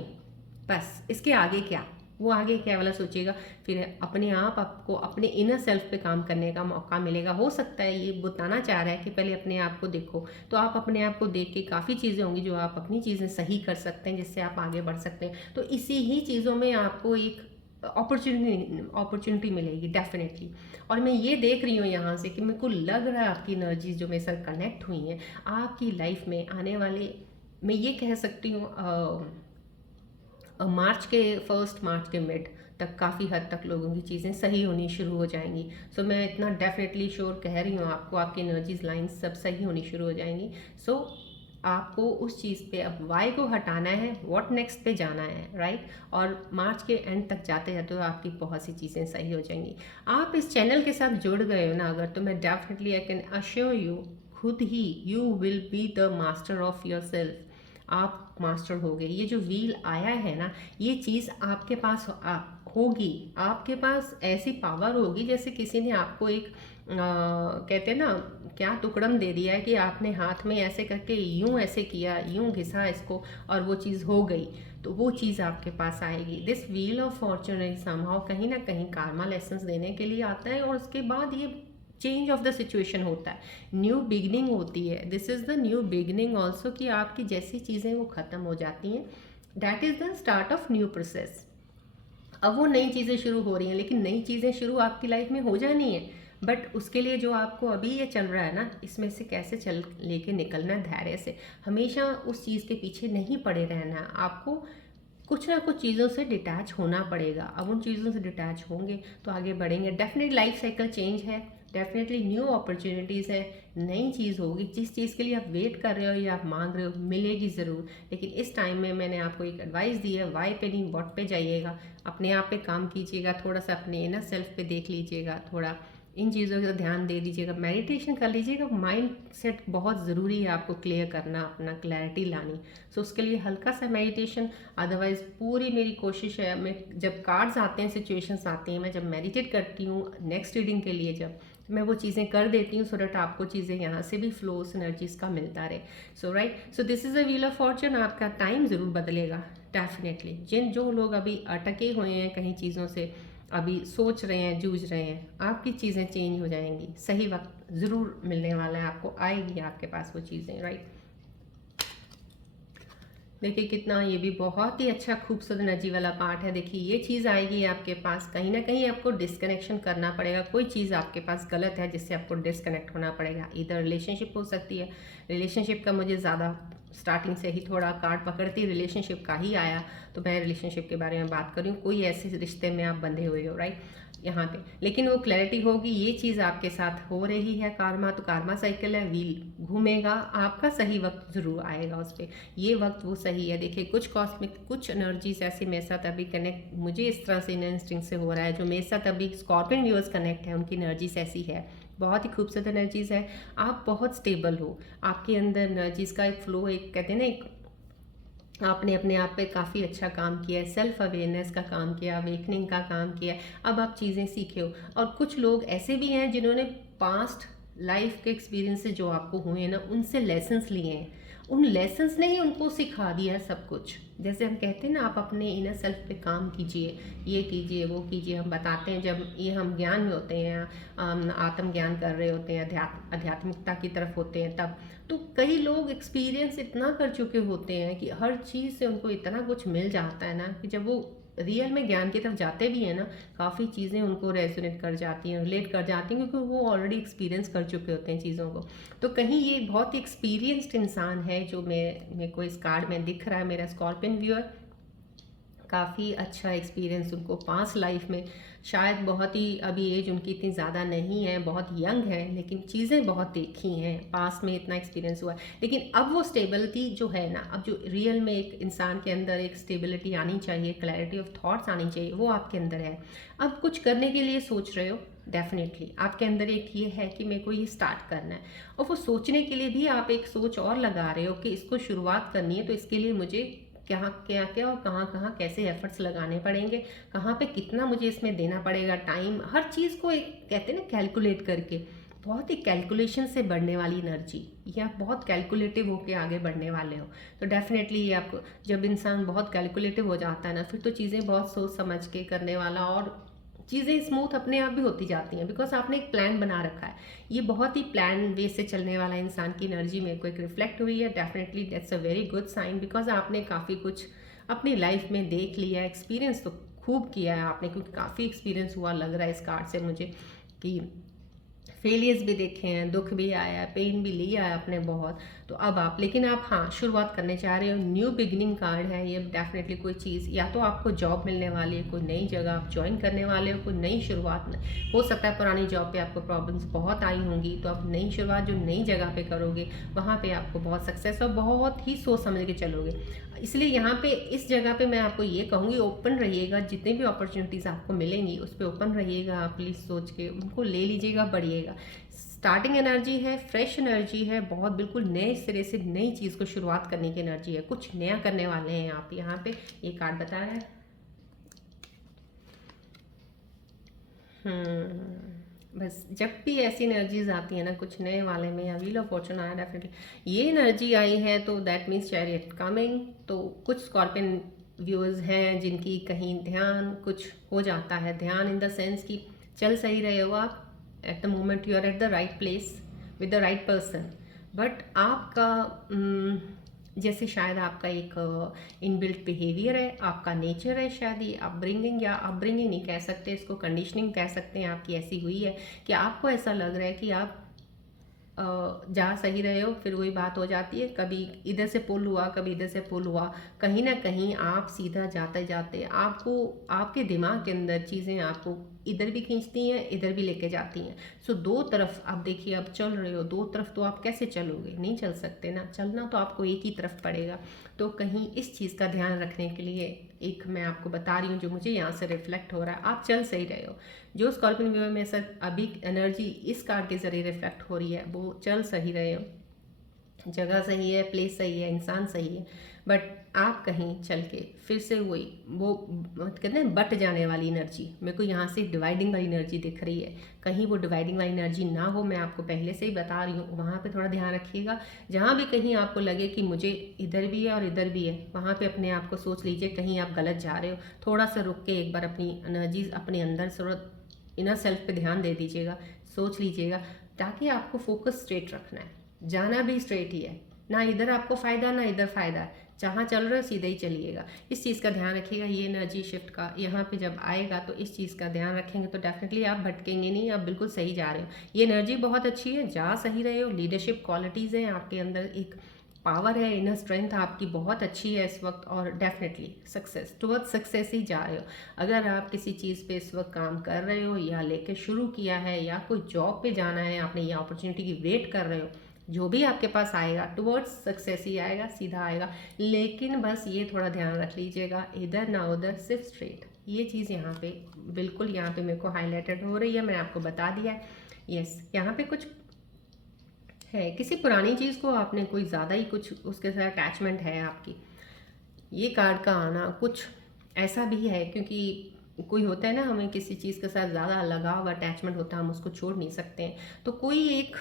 बस इसके आगे क्या, वो आगे क्या वाला सोचिएगा। फिर अपने आप आपको अपने इनर सेल्फ पे काम करने का मौका मिलेगा। हो सकता है ये बताना चाह रहा है कि पहले अपने आप को देखो, तो आप अपने आप को देख के काफ़ी चीज़ें होंगी जो आप अपनी चीज़ें सही कर सकते हैं, जिससे आप आगे बढ़ सकते हैं। तो इसी ही चीज़ों में आपको एक अपॉर्चुनिटी मिलेगी डेफिनेटली। और मैं ये देख रही हूँ यहाँ से कि मेरे को लग रहा है आपकी एनर्जीज जो मेरे साथ कनेक्ट हुई हैं, आपकी लाइफ में आने वाले, मैं ये कह सकती हूँ मार्च के फर्स्ट, मार्च के मिड तक काफ़ी हद तक लोगों की चीज़ें सही होनी शुरू हो जाएंगी। सो मैं इतना डेफिनेटली श्योर कह रही हूँ आपको, आपकी एनर्जीज लाइंस सब सही होनी शुरू हो जाएंगी। सो आपको उस चीज़ पे अब वाई को हटाना है, व्हाट नेक्स्ट पे जाना है, राइट। और मार्च के एंड तक जाते जाते तो आपकी बहुत सी चीज़ें सही हो जाएंगी। आप इस चैनल के साथ जुड़ गए हो ना अगर, तो मैं definitely I can assure you, खुद ही you will be the master of yourself. आप मास्टर हो गए। ये जो व्हील आया है ना, ये चीज़ आपके पास होगी, आपके पास ऐसी पावर होगी जैसे किसी ने आपको एक कहते हैं ना क्या टुकड़म दे दिया है, कि आपने हाथ में ऐसे करके यूं ऐसे किया, यूं घिसा इसको और वो चीज़ हो गई, तो वो चीज़ आपके पास आएगी। This wheel of Fortune somehow कहीं ना कहीं कार्मा लेसन्स देने के लिए आता है, और उसके बाद ये चेंज ऑफ द सिचुएशन होता है, न्यू बिगनिंग होती है। This is the new beginning also, कि आपकी जैसी चीज़ें वो ख़त्म हो जाती हैं, that is the start of new process. अब वो नई चीज़ें शुरू हो रही हैं, लेकिन नई चीज़ें शुरू आपकी लाइफ में हो जानी है, बट उसके लिए जो आपको अभी ये चल रहा है ना, इसमें से कैसे चल लेके निकलना है धैर्य से। हमेशा उस चीज़ के पीछे नहीं पड़े रहना है, आपको कुछ ना कुछ चीज़ों से डिटैच होना पड़ेगा। अब उन चीज़ों से डिटैच होंगे तो आगे बढ़ेंगे। डेफिनेटली लाइफ साइकिल चेंज है, डेफिनेटली न्यू अपॉर्चुनिटीज़ है, नई चीज़ होगी। जिस चीज़ के लिए आप वेट कर रहे हो या आप मांग रहे हो, मिलेगी ज़रूर। लेकिन इस टाइम में मैंने आपको एक एडवाइस दी है, वाई पे नहीं व्हाट पे जाइएगा, अपने आप पे काम कीजिएगा, थोड़ा सा अपने इनर सेल्फ पे देख लीजिएगा, थोड़ा इन चीज़ों का ध्यान दे दीजिएगा, मेडिटेशन कर लीजिएगा। माइंड सेट बहुत ज़रूरी है आपको क्लियर करना, अपना क्लैरिटी लानी। सो उसके लिए हल्का सा मेडिटेशन, अदरवाइज़ पूरी मेरी कोशिश है, मैं जब कार्ड्स आते हैं, सिचुएशंस आती हैं, मैं जब मेडिटेट करती हूँ नेक्स्ट रीडिंग के लिए, जब मैं वो चीज़ें कर देती हूँ, सो डैट आपको चीज़ें यहाँ से भी फ्लो एनर्जीज का मिलता रहे। So right, so this is a wheel of fortune. आपका टाइम ज़रूर बदलेगा डेफिनेटली। जो लोग अभी अटके हुए हैं कहीं चीज़ों से, अभी सोच रहे हैं, जूझ रहे हैं, आपकी चीज़ें चेंज हो जाएंगी। सही वक्त ज़रूर मिलने वाला है आपको, आएगी आपके पास वो चीज़ें, राइट। देखिए कितना ये भी बहुत ही अच्छा खूबसूरत एनर्जी वाला पार्ट है। देखिए ये चीज़ आएगी आपके पास, कहीं ना कहीं आपको डिस्कनेक्शन करना पड़ेगा। कोई चीज़ आपके पास गलत है जिससे आपको डिस्कनेक्ट होना पड़ेगा। इधर रिलेशनशिप हो सकती है, रिलेशनशिप का मुझे ज़्यादा स्टार्टिंग से ही थोड़ा कार्ड पकड़ती रिलेशनशिप का ही आया, तो मैं रिलेशनशिप के बारे में बात कर रही हूँ। कोई ऐसे रिश्ते में आप बंधे हुए हो, राइट, यहाँ पे, लेकिन वो क्लैरिटी होगी ये चीज़ आपके साथ हो रही है। कार्मा तो कार्मा साइकिल है, व्हील घूमेगा, आपका सही वक्त जरूर आएगा उस पर, ये वक्त वो सही है। देखिए कुछ कॉस्मिक, कुछ एनर्जीज ऐसे मेरे साथ अभी कनेक्ट, मुझे इस तरह से इन इंस्टिंक्ट से हो रहा है, जो मेरे साथ अभी स्कॉर्पियन व्यूअर्स कनेक्ट है उनकी एनर्जीज ऐसी है, बहुत ही खूबसूरत एनर्जीज है। आप बहुत स्टेबल हो, आपके अंदर एनर्जीज का एक फ्लो, एक कहते हैं ना, एक आपने अपने आप पे काफ़ी अच्छा काम किया है, सेल्फ अवेयरनेस का काम किया, अवेकनिंग का काम किया है, अब आप चीज़ें सीखे हो। और कुछ लोग ऐसे भी हैं जिन्होंने पास्ट लाइफ के एक्सपीरियंस से जो आपको हुए हैं ना, उनसे लेसन्स लिए हैं, उन लेसन्स ने ही उनको सिखा दिया है सब कुछ। जैसे हम कहते हैं ना, आप अपने इनर सेल्फ पे काम कीजिए, ये कीजिए, वो कीजिए, हम बताते हैं जब ये हम ज्ञान में होते हैं, आत्मज्ञान कर रहे होते हैं, आध्यात्मिकता की तरफ होते हैं तब, तो कई लोग एक्सपीरियंस इतना कर चुके होते हैं कि हर चीज़ से उनको इतना कुछ मिल जाता है ना, कि जब वो रियल में ज्ञान की तरफ जाते भी हैं ना, काफ़ी चीज़ें उनको रेजोनेट कर जाती हैं, रिलेट कर जाती हैं, क्योंकि वो ऑलरेडी एक्सपीरियंस कर चुके होते हैं चीज़ों को। तो कहीं ये बहुत ही एक्सपीरियंस्ड इंसान है जो मेरे को इस कार्ड में दिख रहा है, मेरा स्कॉर्पियन व्यूअर। काफ़ी अच्छा एक्सपीरियंस उनको पास्ट लाइफ में, शायद बहुत ही अभी एज उनकी इतनी ज़्यादा नहीं है, बहुत यंग है, लेकिन चीज़ें बहुत देखी हैं, पास्ट में इतना एक्सपीरियंस हुआ है। लेकिन अब वो स्टेबिलिटी जो है ना, अब जो रियल में एक इंसान के अंदर एक स्टेबिलिटी आनी चाहिए, क्लैरिटी ऑफ थॉट्स आनी चाहिए, वो आपके अंदर है। अब कुछ करने के लिए सोच रहे हो, डेफिनेटली आपके अंदर एक ये है कि मेरे को ये स्टार्ट करना है, और वो सोचने के लिए भी आप एक सोच और लगा रहे हो कि इसको शुरुआत करनी है, तो इसके लिए मुझे क्या क्या क्या और कहाँ कहाँ कैसे एफर्ट्स लगाने पड़ेंगे, कहाँ पे कितना मुझे इसमें देना पड़ेगा टाइम, हर चीज़ को एक कहते हैं ना कैलकुलेट करके, बहुत ही कैलकुलेशन से बढ़ने वाली एनर्जी, ये आप बहुत कैलकुलेटिव होके आगे बढ़ने वाले हो। तो डेफिनेटली ये आपको, जब इंसान बहुत कैलकुलेटिव हो जाता है ना, फिर तो चीज़ें बहुत सोच समझ के करने वाला, और चीज़ें स्मूथ अपने आप भी होती जाती हैं, बिकॉज आपने एक प्लान बना रखा है। ये बहुत ही प्लान वे से चलने वाला इंसान की एनर्जी मेरे को एक रिफ्लेक्ट हुई है। Definitely that's a very good sign, because आपने काफ़ी कुछ अपनी लाइफ में देख लिया, एक्सपीरियंस तो खूब किया है आपने, क्योंकि काफ़ी एक्सपीरियंस हुआ लग रहा है इस कार्ड से मुझे, कि फेलियर्स भी देखे हैं, दुख भी आया है, पेन भी लिया है आपने बहुत। तो अब आप, लेकिन आप हाँ शुरुआत करने चाह रहे हो, न्यू बिगिनिंग कार्ड है ये। डेफिनेटली कोई चीज़, या तो आपको जॉब मिलने वाली है, कोई नई जगह आप ज्वाइन करने वाले हो, कोई नई शुरुआत में हो सकता है पुरानी जॉब पे आपको प्रॉब्लम्स बहुत आई होंगी, तो आप नई शुरुआत जो नई जगह पे करोगे, वहाँ पे आपको बहुत सक्सेस और बहुत ही सोच समझ के चलोगे। इसलिए यहाँ पे इस जगह पे मैं आपको ये कहूँगी, ओपन रहिएगा, जितनी भी अपॉर्चुनिटीज़ आपको मिलेंगी उस पर ओपन रहिएगा, आप प्लीज़ सोच के उनको ले लीजिएगा, बढ़िएगा। स्टार्टिंग एनर्जी है, फ्रेश एनर्जी है, बहुत बिल्कुल नए सिरे से नई चीज़ को शुरुआत करने की एनर्जी है, कुछ नया करने वाले हैं आप, यहाँ पे ये कार्ड बता रहा है। बस जब भी ऐसी एनर्जीज आती है ना, कुछ नए वाले में, या व्हील ऑफ फॉर्चून आया, डेफिनेटली ये एनर्जी आई है, तो दैट मीन्स चैरियट कमिंग। तो कुछ स्कॉर्पियन व्यूअर्स हैं जिनकी कहीं ध्यान कुछ हो जाता है, ध्यान इन द सेंस कि चल सही रहे हो आप, at the moment you are at the right place with the right person, but आपका जैसे शायद आपका एक इनबिल्ट बिहेवियर है, आपका नेचर है, शायद ये अपब्रिंगिंग, या अपब्रिंगिंग नहीं कह सकते इसको, कंडीशनिंग कह सकते हैं, आपकी ऐसी हुई है कि आपको ऐसा लग रहा है कि आप जा सही रहे हो, फिर वही बात हो जाती है, कभी इधर से पुल हुआ, कभी इधर से पुल हुआ, कहीं ना कहीं आप सीधा जाते जाते आपको, आपके दिमाग के अंदर चीज़ें आपको इधर भी खींचती हैं, इधर भी लेके जाती हैं। सो दो तरफ आप देखिए, आप चल रहे हो दो तरफ, तो आप कैसे चलोगे, नहीं चल सकते ना, चलना तो आपको एक ही तरफ पड़ेगा। तो कहीं इस चीज़ का ध्यान रखने के लिए एक मैं आपको बता रही हूँ, जो मुझे यहाँ से रिफ्लेक्ट हो रहा है, आप चल सही रहे हो। जो स्कॉर्पियन व्यूअर में सर अभी एनर्जी इस कार्ड के जरिए रिफ्लेक्ट हो रही है, वो चल सही रहे हो, जगह सही है, प्लेस सही है, इंसान सही है, बट आप कहीं चल के फिर से वही वो कहते हैं बट जाने वाली एनर्जी, मेरे को यहाँ से डिवाइडिंग वाली एनर्जी दिख रही है। कहीं वो डिवाइडिंग वाली एनर्जी ना हो, मैं आपको पहले से ही बता रही हूँ, वहाँ पे थोड़ा ध्यान रखिएगा। जहाँ भी कहीं आपको लगे कि मुझे इधर भी है और इधर भी है, वहाँ पे अपने आप को सोच लीजिए कहीं आप गलत जा रहे हो, थोड़ा सा रुक के एक बार अपनी एनर्जीज अपने अंदर इनर सेल्फ पे ध्यान दे दीजिएगा, सोच लीजिएगा, ताकि आपको फोकस स्ट्रेट रखना है, जाना भी स्ट्रेट ही है, ना इधर आपको फ़ायदा ना इधर फ़ायदा है, जहाँ चल रहे हो सीधे ही चलिएगा। इस चीज़ का ध्यान रखिएगा। ये एनर्जी शिफ्ट का यहाँ पे जब आएगा तो इस चीज़ का ध्यान रखेंगे तो डेफिनेटली आप भटकेंगे नहीं, आप बिल्कुल सही जा रहे हो। ये एनर्जी बहुत अच्छी है, जा सही रहे हो, लीडरशिप क्वालिटीज़ हैं आपके अंदर, एक पावर है, इनर स्ट्रेंथ आपकी बहुत अच्छी है इस वक्त, और डेफिनेटली सक्सेस, टुवर्ड्स सक्सेस ही जा रहे हो। अगर आप किसी चीज़ पे इस वक्त काम कर रहे हो या लेके शुरू किया है या कोई जॉब पे जाना है, आपने ये अपॉर्चुनिटी की वेट कर रहे हो, जो भी आपके पास आएगा टुवर्ड्स सक्सेस ही आएगा, सीधा आएगा। लेकिन बस ये थोड़ा ध्यान रख लीजिएगा, इधर ना उधर, सिर्फ स्ट्रेट। ये चीज़ यहाँ पे बिल्कुल यहाँ पे मेरे को हाईलाइटेड हो रही है, मैंने आपको बता दिया है। यस, यहाँ पे कुछ है, किसी पुरानी चीज़ को आपने कोई ज़्यादा ही कुछ उसके साथ अटैचमेंट है आपकी। ये कार्ड का आना कुछ ऐसा भी है, क्योंकि कोई होता है ना, हमें किसी चीज़ के साथ ज़्यादा लगाव अटैचमेंट होता है, हम उसको छोड़ नहीं सकते हैं। तो कोई एक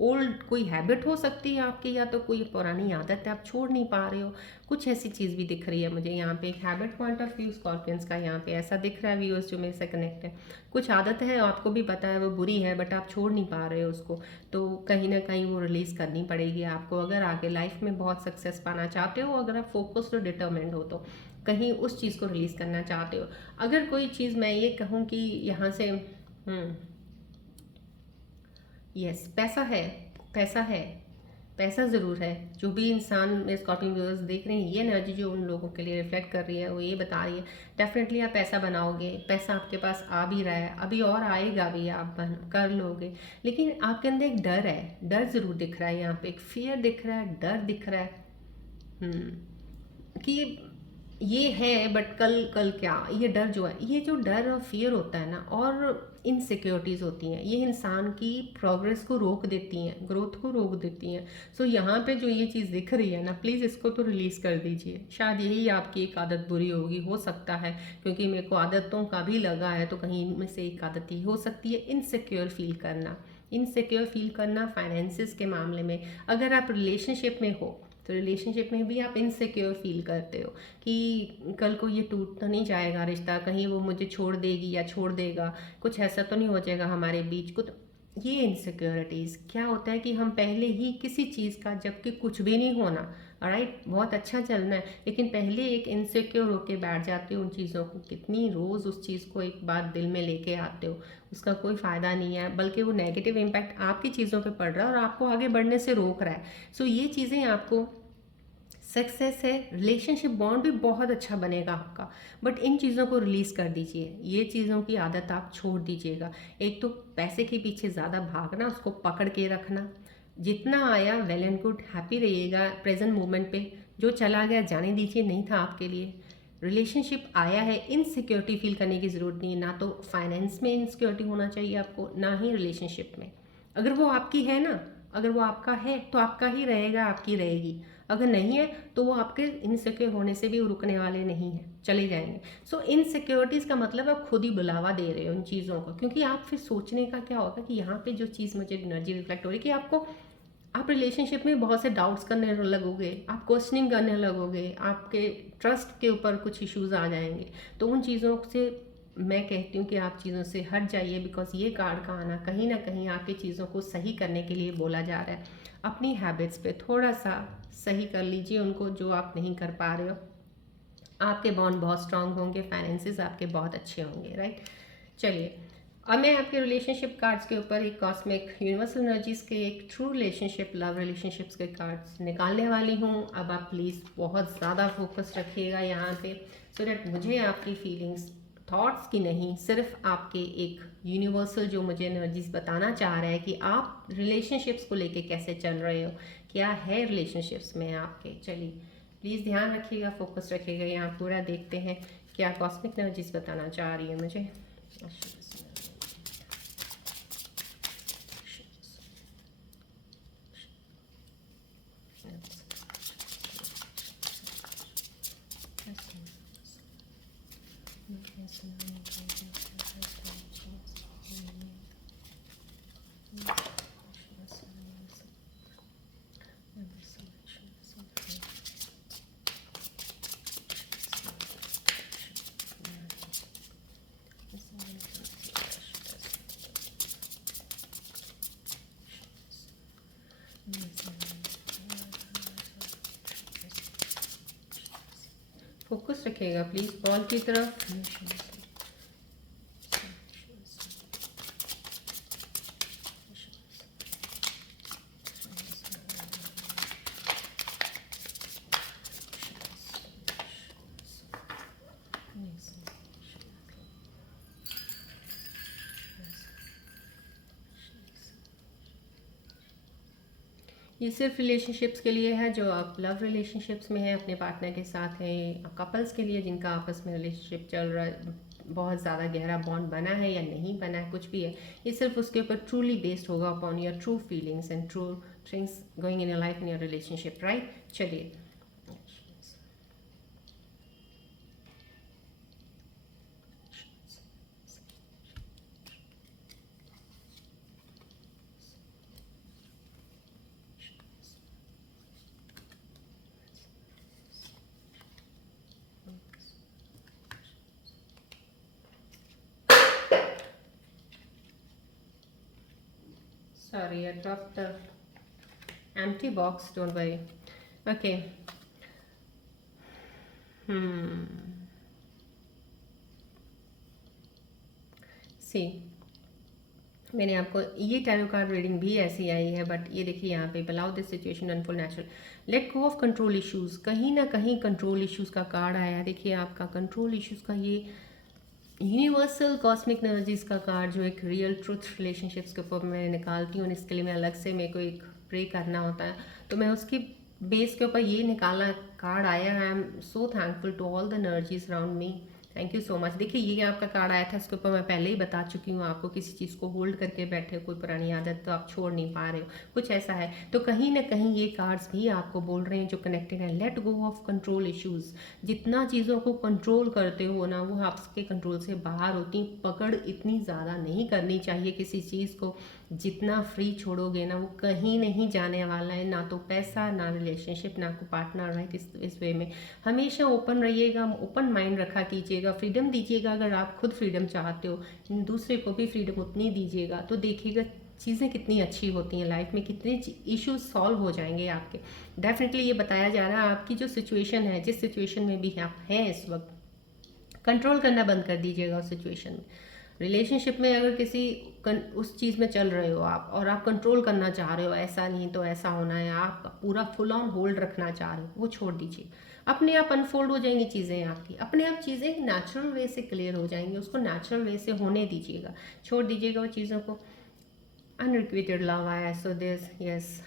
ओल्ड कोई हैबिट हो सकती है आपकी, या तो कोई पुरानी आदत है आप छोड़ नहीं पा रहे हो, कुछ ऐसी चीज़ भी दिख रही है मुझे यहाँ पे। एक habit point of view scorpions का यहाँ पे ऐसा दिख रहा है व्यूअर्स जो मेरे से कनेक्ट है। कुछ आदत है, आपको भी पता है वो बुरी है, बट आप छोड़ नहीं पा रहे हो उसको, तो कहीं ना कहीं वो रिलीज़ करनी पड़ेगी आपको, अगर आगे लाइफ में बहुत सक्सेस पाना चाहते हो, अगर आप फोकस्ड और डिटर्मिन्ड हो तो कहीं उस चीज़ को रिलीज़ करना चाहते हो। अगर कोई चीज़ मैं ये कहूँ कि यहाँ से यस, पैसा है, पैसा है, पैसा ज़रूर है। जो भी इंसान मेरे स्कॉर्पियन व्यूअर्स देख रहे हैं, ये एनर्जी जो उन लोगों के लिए रिफ्लेक्ट कर रही है वो ये बता रही है डेफिनेटली आप पैसा बनाओगे, पैसा आपके पास आ भी रहा है, अभी और आएगा भी, आप कर लोगे। लेकिन आपके अंदर एक डर है, डर ज़रूर दिख रहा है यहाँ पे, एक फियर दिख रहा है, डर दिख रहा है कि ये है, बट कल कल क्या, ये डर जो है, ये जो डर और फियर होता है ना, और इनसिक्योरिटीज़ होती हैं, ये इंसान की प्रोग्रेस को रोक देती हैं, ग्रोथ को रोक देती हैं। सो यहाँ पे जो ये चीज़ दिख रही है ना, प्लीज़ इसको तो रिलीज़ कर दीजिए। शायद यही आपकी एक आदत बुरी होगी, हो सकता है, क्योंकि मेरे को आदतों का भी लगा है, तो कहीं इनमें से एक आदत ही हो सकती है इनसिक्योर फील करना। इनसिक्योर फील करना फाइनेंसिस के मामले में, अगर आप रिलेशनशिप में हो तो रिलेशनशिप में भी आप इनसिक्योर फील करते हो कि कल को ये टूट तो नहीं जाएगा रिश्ता, कहीं वो मुझे छोड़ देगी या छोड़ देगा, कुछ ऐसा तो नहीं हो जाएगा हमारे बीच को। तो ये इनसिक्योरिटीज़ क्या होता है कि हम पहले ही किसी चीज़ का, जबकि कुछ भी नहीं होना, राइट, बहुत अच्छा चलना है, लेकिन पहले एक इनसिक्योर होके बैठ जाते हो उन चीज़ों को। कितनी रोज़ उस चीज़ को एक बार दिल में लेके आते हो, उसका कोई फ़ायदा नहीं है, बल्कि वो नेगेटिव इम्पैक्ट आपकी चीज़ों पे पड़ रहा है और आपको आगे बढ़ने से रोक रहा है। सो ये चीज़ें आपको सक्सेस है, रिलेशनशिप बॉन्ड भी बहुत अच्छा बनेगा आपका, बट इन चीज़ों को रिलीज़ कर दीजिए, ये चीज़ों की आदत आप छोड़ दीजिएगा। एक तो पैसे के पीछे ज़्यादा भागना, उसको पकड़ के रखना, जितना आया वेल एंड गुड, हैप्पी रहिएगा प्रेजेंट मोमेंट पे, जो चला गया जाने दीजिए, नहीं था आपके लिए। रिलेशनशिप आया है, इनसिक्योरिटी फील करने की ज़रूरत नहीं है, ना तो फाइनेंस में इनसिक्योरिटी होना चाहिए आपको, ना ही रिलेशनशिप में। अगर वो आपकी है ना, अगर वो आपका है तो आपका ही रहेगा, आपकी रहेगी। अगर नहीं है तो वो आपके इनसिक्योर होने से भी रुकने वाले नहीं हैं, चले जाएंगे। सो इनसिक्योरिटीज़ का मतलब आप खुद ही बुलावा दे रहे हो उन चीज़ों को, क्योंकि आप फिर सोचने का क्या होगा कि यहाँ पे जो चीज़ मुझे एनर्जी रिफ्लेक्ट हो रही है कि आपको, आप रिलेशनशिप में बहुत से डाउट्स करने लगोगे, आप क्वेश्चनिंग करने लगोगे, आपके ट्रस्ट के ऊपर कुछ इश्यूज आ जाएंगे। तो उन चीज़ों से मैं कहती हूँ कि आप चीज़ों से हट जाइए, बिकॉज ये कार्ड का आना कहीं ना कहीं आपकी चीज़ों को सही करने के लिए बोला जा रहा है। अपनी हैबिट्स पे थोड़ा सा सही कर लीजिए उनको, जो आप नहीं कर पा रहे हो। आपके बॉन्ड बहुत स्ट्रांग होंगे, फाइनेंसेस आपके बहुत अच्छे होंगे, राइट। चलिए, अब मैं आपके रिलेशनशिप कार्ड्स के ऊपर एक कॉस्मिक यूनिवर्सल एनर्जीज के एक ट्रू रिलेशनशिप, लव रिलेशनशिप्स के कार्ड्स निकालने वाली हूँ। अब आप प्लीज़ बहुत ज़्यादा फोकस रखिएगा यहाँ पे, सो डैट मुझे आपकी फीलिंग्स, थॉट्स की नहीं, सिर्फ आपके एक यूनिवर्सल जो मुझे एनर्जीज बताना चाह रहा है कि आप रिलेशनशिप्स को लेके कैसे चल रहे हो, क्या है रिलेशनशिप्स में आपके। चलिए प्लीज़ ध्यान रखिएगा, फोकस रखिएगा, यहाँ पूरा देखते हैं क्या कॉस्मिक एनर्जीज बताना चाह रही है मुझे। फोकस रखिएगा प्लीज बॉल की तरफ। ये सिर्फ रिलेशनशिप्स के लिए है, जो आप लव रिलेशनशिप्स में हैं, अपने पार्टनर के साथ हैं, कपल्स के लिए जिनका आपस में रिलेशनशिप चल रहा है, बहुत ज़्यादा गहरा बॉन्ड बना है या नहीं बना है, कुछ भी है, ये सिर्फ उसके ऊपर ट्रूली बेस्ड होगा upon your true feelings and true things going in your life in your relationship, right. चलिए, sorry, I dropped the empty box, don't worry. Okay. सी, मैंने आपको ये टैरो कार्ड रीडिंग भी ऐसी आई है, बट ये देखिए यहाँ पे allow this situation unfold natural, let go of control issues, कहीं ना कहीं कंट्रोल इश्यूज का कार्ड आया है। देखिए आपका कंट्रोल इश्यूज का ये यूनिवर्सल कॉस्मिक एनर्जीज का कार्ड, जो एक रियल ट्रुथ रिलेशनशिप्स के ऊपर मैं निकालती हूँ, इसके लिए मैं अलग से मेरे को एक प्रे करना होता है, तो मैं उसकी बेस के ऊपर ये निकालना कार्ड आया है। I am so thankful to all the energies around me, thank you so much. देखिए ये आपका कार्ड आया था, इसके ऊपर मैं पहले ही बता चुकी हूँ आपको, किसी चीज़ को होल्ड करके बैठे हो, कोई पुरानी आदत तो आप छोड़ नहीं पा रहे हो, कुछ ऐसा है। तो कहीं ना कहीं ये कार्ड्स भी आपको बोल रहे हैं जो कनेक्टेड है, let go of control issues. जितना चीज़ों को कंट्रोल करते हो ना, वो आपके कंट्रोल से बाहर होती, पकड़ इतनी ज़्यादा नहीं करनी चाहिए किसी चीज़ को। जितना फ्री छोड़ोगे ना, वो कहीं नहीं जाने वाला है, ना तो पैसा, ना रिलेशनशिप, ना को पार्टनर, राइट। इस वे में हमेशा ओपन रहिएगा, ओपन माइंड रखा कीजिएगा, फ्रीडम दीजिएगा। अगर आप खुद फ्रीडम चाहते हो, दूसरे को भी फ्रीडम उतनी दीजिएगा, तो देखिएगा चीज़ें कितनी अच्छी होती हैं लाइफ में, कितने इश्यूज सॉल्व हो जाएंगे आपके। डेफिनेटली ये बताया जा रहा है, आपकी जो सिचुएशन है, जिस सिचुएशन में भी आप हैं इस वक्त, कंट्रोल करना बंद कर दीजिएगा उस सिचुएशन में। रिलेशनशिप में अगर किसी उस चीज़ में चल रहे हो आप, और आप कंट्रोल करना चाह रहे हो, ऐसा नहीं तो ऐसा होना है, आप पूरा फुल ऑन होल्ड रखना चाह रहे हो, वो छोड़ दीजिए। अपने आप अनफोल्ड हो जाएंगी चीज़ें आपकी, अपने आप चीज़ें नेचुरल वे से क्लियर हो जाएंगी, उसको नेचुरल वे से होने दीजिएगा, छोड़ दीजिएगा वो चीज़ों को। अनरिक्विटेड लव आया, सो दिस यस,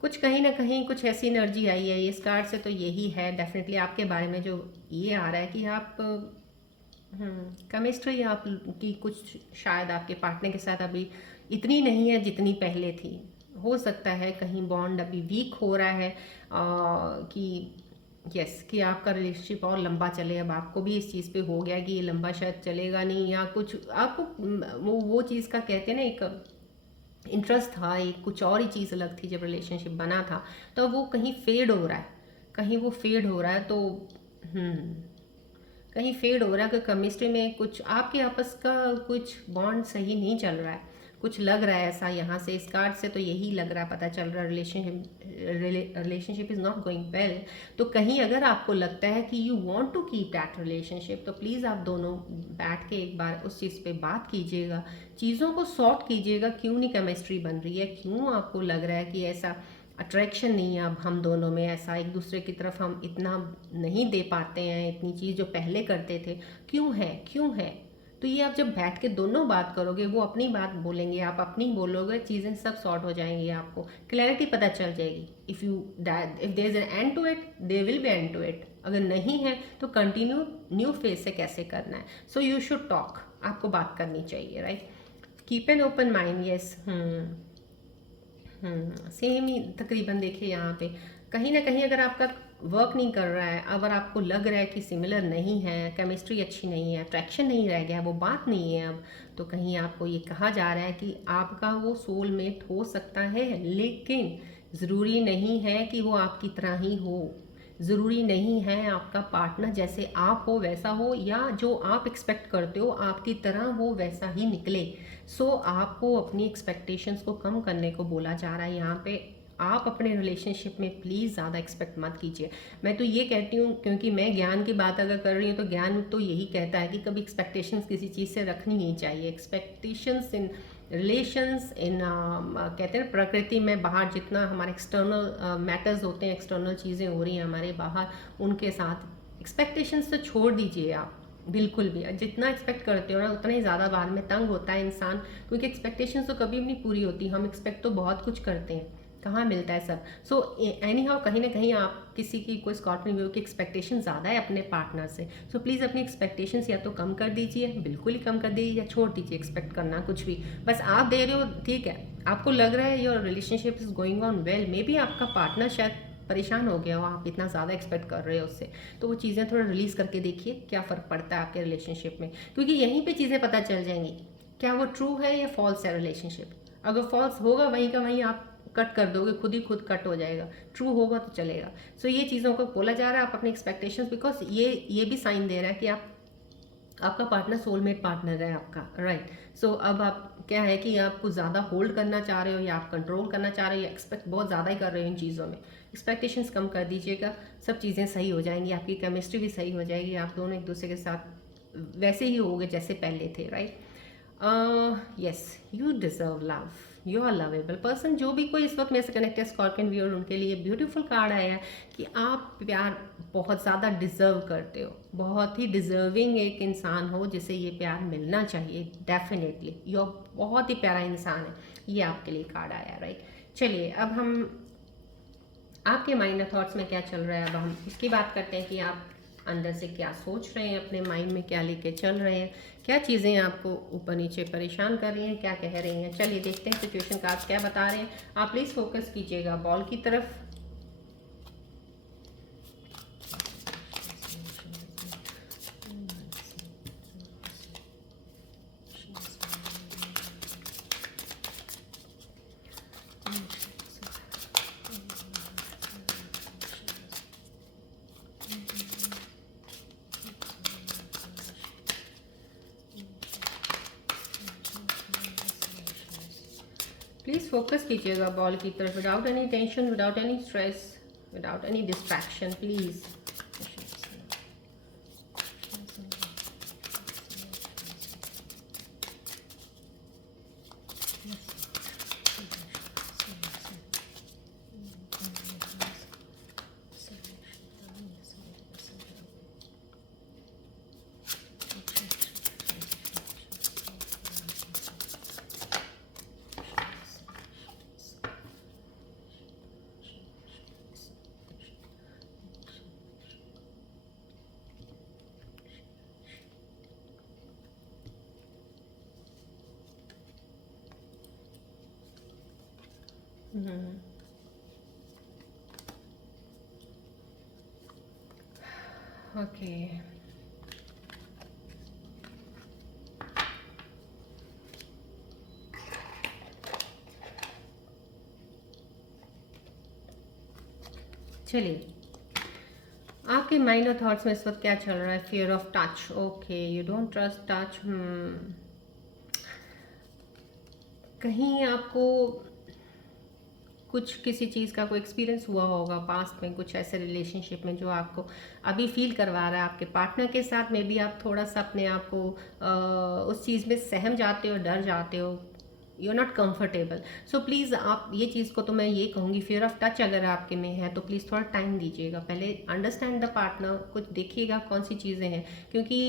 कुछ कहीं ना कहीं कुछ ऐसी एनर्जी आई है इस कार्ड से, तो यही है डेफिनेटली आपके बारे में जो ये आ रहा है कि आप केमिस्ट्री आपकी कुछ शायद आपके पार्टनर के साथ अभी इतनी नहीं है जितनी पहले थी। हो सकता है कहीं बॉन्ड अभी वीक हो रहा है, कि यस कि आपका रिलेशनशिप और लंबा चले। अब आपको भी इस चीज़ पे हो गया कि ये लंबा शायद चलेगा नहीं, या कुछ आपको वो चीज़ का कहते हैं ना, एक इंटरेस्ट था, एक कुछ और ही चीज़ अलग थी जब रिलेशनशिप बना था, तो वो कहीं फेड हो रहा है, कहीं वो फेड हो रहा है, तो कहीं फेड हो रहा है कि केमिस्ट्री में कुछ आपके आपस का कुछ बॉन्ड सही नहीं चल रहा है, कुछ लग रहा है ऐसा यहाँ से इस कार्ड से, तो यही लग रहा है, पता चल रहा है relationship is not going well. तो कहीं अगर आपको लगता है कि you want to keep that relationship, तो प्लीज़ आप दोनों बैठ के एक बार उस चीज़ पे बात कीजिएगा, चीज़ों को सॉर्ट कीजिएगा, क्यों नहीं केमिस्ट्री बन रही है, क्यों आपको लग रहा है कि ऐसा अट्रैक्शन नहीं है अब हम दोनों में, ऐसा एक दूसरे की तरफ हम इतना नहीं दे पाते हैं, इतनी चीज़ जो पहले करते थे, क्यों है क्यों है। तो ये आप जब बैठ के दोनों बात करोगे, वो अपनी बात बोलेंगे, आप अपनी बोलोगे, चीज़ें सब सॉर्ट हो जाएंगी, आपको क्लैरिटी पता चल जाएगी। If there is an end to it, there will be end to it. अगर नहीं है तो कंटिन्यू न्यू फेज से कैसे करना है। सो यू शुड टॉक, आपको बात करनी चाहिए, right. Keep an open mind, yes. Same ही तकरीबन। देखिए यहाँ पे कहीं ना कहीं अगर आपका वर्क नहीं कर रहा है, अगर आपको लग रहा है कि सिमिलर नहीं है, केमिस्ट्री अच्छी नहीं है, अट्रैक्शन नहीं रह गया, वो बात नहीं है अब, तो कहीं आपको ये कहा जा रहा है कि आपका वो सोलमेट हो सकता है, लेकिन ज़रूरी नहीं है कि वो आपकी तरह ही हो, ज़रूरी नहीं है आपका पार्टनर जैसे आप हो वैसा हो, या जो आप एक्सपेक्ट करते हो आपकी तरह वो वैसा ही निकले। सो आपको अपनी एक्सपेक्टेशंस को कम करने को बोला जा रहा है यहाँ पे। आप अपने रिलेशनशिप में प्लीज़ ज़्यादा एक्सपेक्ट मत कीजिए। मैं तो ये कहती हूँ, क्योंकि मैं ज्ञान की बात अगर कर रही हूँ, तो ज्ञान तो यही कहता है कि कभी एक्सपेक्टेशंस किसी चीज़ से रखनी नहीं चाहिए। एक्सपेक्टेशंस इन रिलेशंस, इन कहते हैं प्रकृति में बाहर जितना हमारे एक्सटर्नल मैटर्स होते हैं, एक्सटर्नल चीज़ें हो रही हैं हमारे बाहर, उनके साथ एक्सपेक्टेशंस तो छोड़ दीजिए आप। बिल्कुल भी जितना एक्सपेक्ट करते हो ना उतना ही ज़्यादा बाद में तंग होता है इंसान, क्योंकि एक्सपेक्टेशंस तो कभी भी नहीं पूरी होती। हम एक्सपेक्ट तो बहुत कुछ करते हैं, कहाँ मिलता है सब। सो एनी हाउ कहीं ना कहीं आप किसी की कोई स्कॉर्पियन व्यू की एक्सपेक्टेशन ज़्यादा है अपने पार्टनर से, सो प्लीज़ अपनी एक्सपेक्टेशंस या तो कम कर दीजिए, बिल्कुल ही कम कर दीजिए, या छोड़ दीजिए एक्सपेक्ट करना कुछ भी। बस आप दे रहे हो ठीक है, आपको लग रहा है your relationship is going on well, may be आपका पार्टनर शायद परेशान हो गया हो, आप इतना ज़्यादा एक्सपेक्ट कर रहे हो उससे, तो वो चीज़ें थोड़ा रिलीज़ करके देखिए क्या फ़र्क पड़ता है आपके रिलेशनशिप में, क्योंकि यहीं पे चीज़ें पता चल जाएंगी क्या वो ट्रू है या फॉल्स है रिलेशनशिप। अगर फॉल्स होगा वहीं का वहीं आप कट कर दोगे, खुद ही खुद कट हो जाएगा। ट्रू होगा तो चलेगा। सो ये चीज़ों को बोला जा रहा है, आप अपने एक्सपेक्टेशंस, बिकॉज ये भी साइन दे रहा है कि आपका पार्टनर सोलमेट पार्टनर है आपका, राइट। सो अब आप क्या है कि आप कुछ ज़्यादा होल्ड करना चाह रहे हो या आप कंट्रोल करना चाह रहे हो या एक्सपेक्ट बहुत ज़्यादा ही कर रहे हो इन चीज़ों में। एक्सपेक्टेशंस कम कर दीजिएगा, सब चीज़ें सही हो जाएंगी, आपकी केमिस्ट्री भी सही हो जाएगी, आप दोनों एक दूसरे के साथ वैसे ही होगे जैसे पहले थे, right. Yes, you deserve love, you are lovable person. जो भी कोई इस वक्त मेरे से कनेक्ट है स्कॉर्पियन व्यूअर, उनके लिए ब्यूटीफुल कार्ड आया है कि आप प्यार बहुत ज़्यादा डिज़र्व करते हो, बहुत ही डिज़र्विंग एक इंसान हो जिसे ये प्यार मिलना चाहिए। डेफिनेटली यू बहुत ही प्यारा इंसान है, ये आपके लिए कार्ड आया, राइट। चलिए अब हम आपके माइंड और थॉट्स में क्या चल रहा है, अब हम इसकी बात करते हैं कि आप अंदर से क्या सोच रहे हैं, अपने माइंड में क्या लेके चल रहे हैं, क्या चीज़ें आपको ऊपर नीचे परेशान कर रही हैं, क्या कह रही हैं। चलिए देखते हैं सिचुएशन कार्ड्स क्या बता रहे हैं। आप प्लीज़ फोकस कीजिएगा बॉल की तरफ। प्लीज़ फोकस कीजिएगा बॉल की तरफ, without any tension, without any stress, without any distraction, please. Okay, चलिए आपके माइंड और थॉट्स में इस वक्त क्या चल रहा है। Fear of touch, okay, you don't trust touch. कहीं आपको कुछ किसी चीज़ का कोई एक्सपीरियंस हुआ होगा पास्ट में, कुछ ऐसे रिलेशनशिप में जो आपको अभी फील करवा रहा है आपके पार्टनर के साथ। में भी आप थोड़ा सा अपने आप को उस चीज़ में सहम जाते हो, डर जाते हो, you are not comfortable. So please आप ये चीज़ को तो मैं ये कहूँगी, फियर ऑफ टच अगर आपके में है तो प्लीज़ थोड़ा टाइम दीजिएगा, पहले अंडरस्टैंड द पार्टनर, कुछ देखिएगा कौन सी चीज़ें हैं, क्योंकि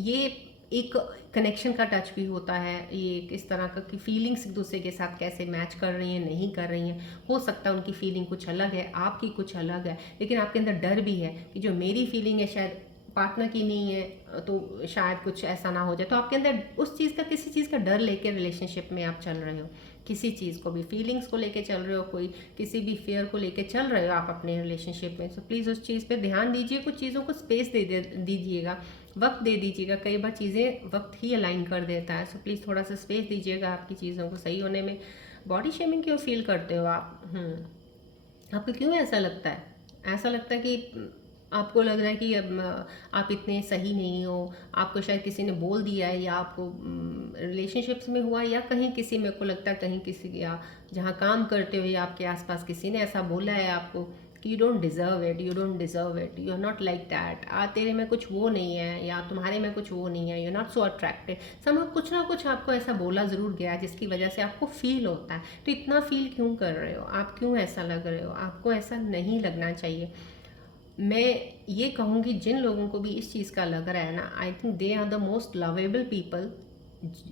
ये एक कनेक्शन का टच भी होता है। ये इस तरह का कि फीलिंग्स एक दूसरे के साथ कैसे मैच कर रही हैं, नहीं कर रही हैं। हो सकता है उनकी फीलिंग कुछ अलग है, आपकी कुछ अलग है, लेकिन आपके अंदर डर भी है कि जो मेरी फीलिंग है शायद पार्टनर की नहीं है, तो शायद कुछ ऐसा ना हो जाए। तो आपके अंदर उस चीज़ का, किसी चीज़ का डर लेके रिलेशनशिप में आप चल रहे हो, किसी चीज़ को भी, फीलिंग्स को लेके चल रहे हो, कोई किसी भी फेयर को लेके चल रहे हो आप अपने रिलेशनशिप में। सो प्लीज़ उस चीज़ पे ध्यान दीजिए, कुछ चीज़ों को स्पेस दीजिएगा, वक्त दे दीजिएगा। कई बार चीज़ें वक्त ही अलाइन कर देता है। सो प्लीज़ थोड़ा सा स्पेस दीजिएगा आपकी चीज़ों को सही होने में। बॉडी शेमिंग क्यों फील करते हो आप? आपको क्यों ऐसा लगता है? ऐसा लगता है कि आपको लग रहा है कि अब आप इतने सही नहीं हो, आपको शायद किसी ने बोल दिया है, या आपको रिलेशनशिप्स में हुआ, या कहीं किसी, मेरे को लगता है कहीं किसी, या जहाँ काम करते हो या आपके आसपास किसी ने ऐसा बोला है आपको कि you don't deserve it, you don't deserve it, you are not like that, तेरे में कुछ वो नहीं है, या तुम्हारे में कुछ वो नहीं है, you are not so attractive. समझ कुछ ना कुछ आपको ऐसा बोला ज़रूर गया जिसकी वजह से आपको फील होता है। तो इतना फील क्यों कर रहे हो आप? क्यों ऐसा लग रहे हो? आपको ऐसा नहीं लगना चाहिए। मैं ये कहूँगी जिन लोगों को भी इस चीज़ का लग रहा है ना, I think they are the most lovable people.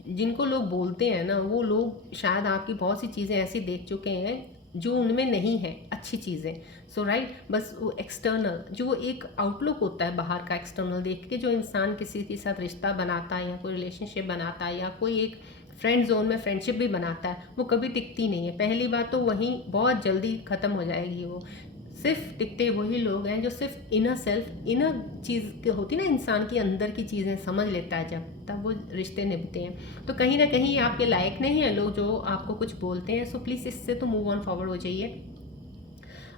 जिनको लोग बोलते हैं ना, वो लोग शायद आपकी बहुत सी चीज़ें ऐसी देख चुके हैं जो उनमें नहीं है, अच्छी चीज़ें। सो राइट, बस वो एक्सटर्नल जो एक आउटलुक होता है बाहर का, एक्सटर्नल देख के जो इंसान किसी के साथ रिश्ता बनाता है या कोई रिलेशनशिप बनाता है या कोई एक फ्रेंड जोन में फ्रेंडशिप भी बनाता है, वो कभी टिकती नहीं है। पहली बात तो वहीं बहुत जल्दी ख़त्म हो जाएगी वो। सिर्फ टिकते वही लोग हैं जो सिर्फ इनर सेल्फ, इनर चीज़ होती ना, इंसान की अंदर की चीज़ें समझ लेता है जब, तब वो रिश्ते निभते हैं। तो कहीं ना कहीं आपके लायक नहीं है लोग जो आपको कुछ बोलते हैं। सो प्लीज़ इससे तो मूव ऑन फॉरवर्ड हो जाइए।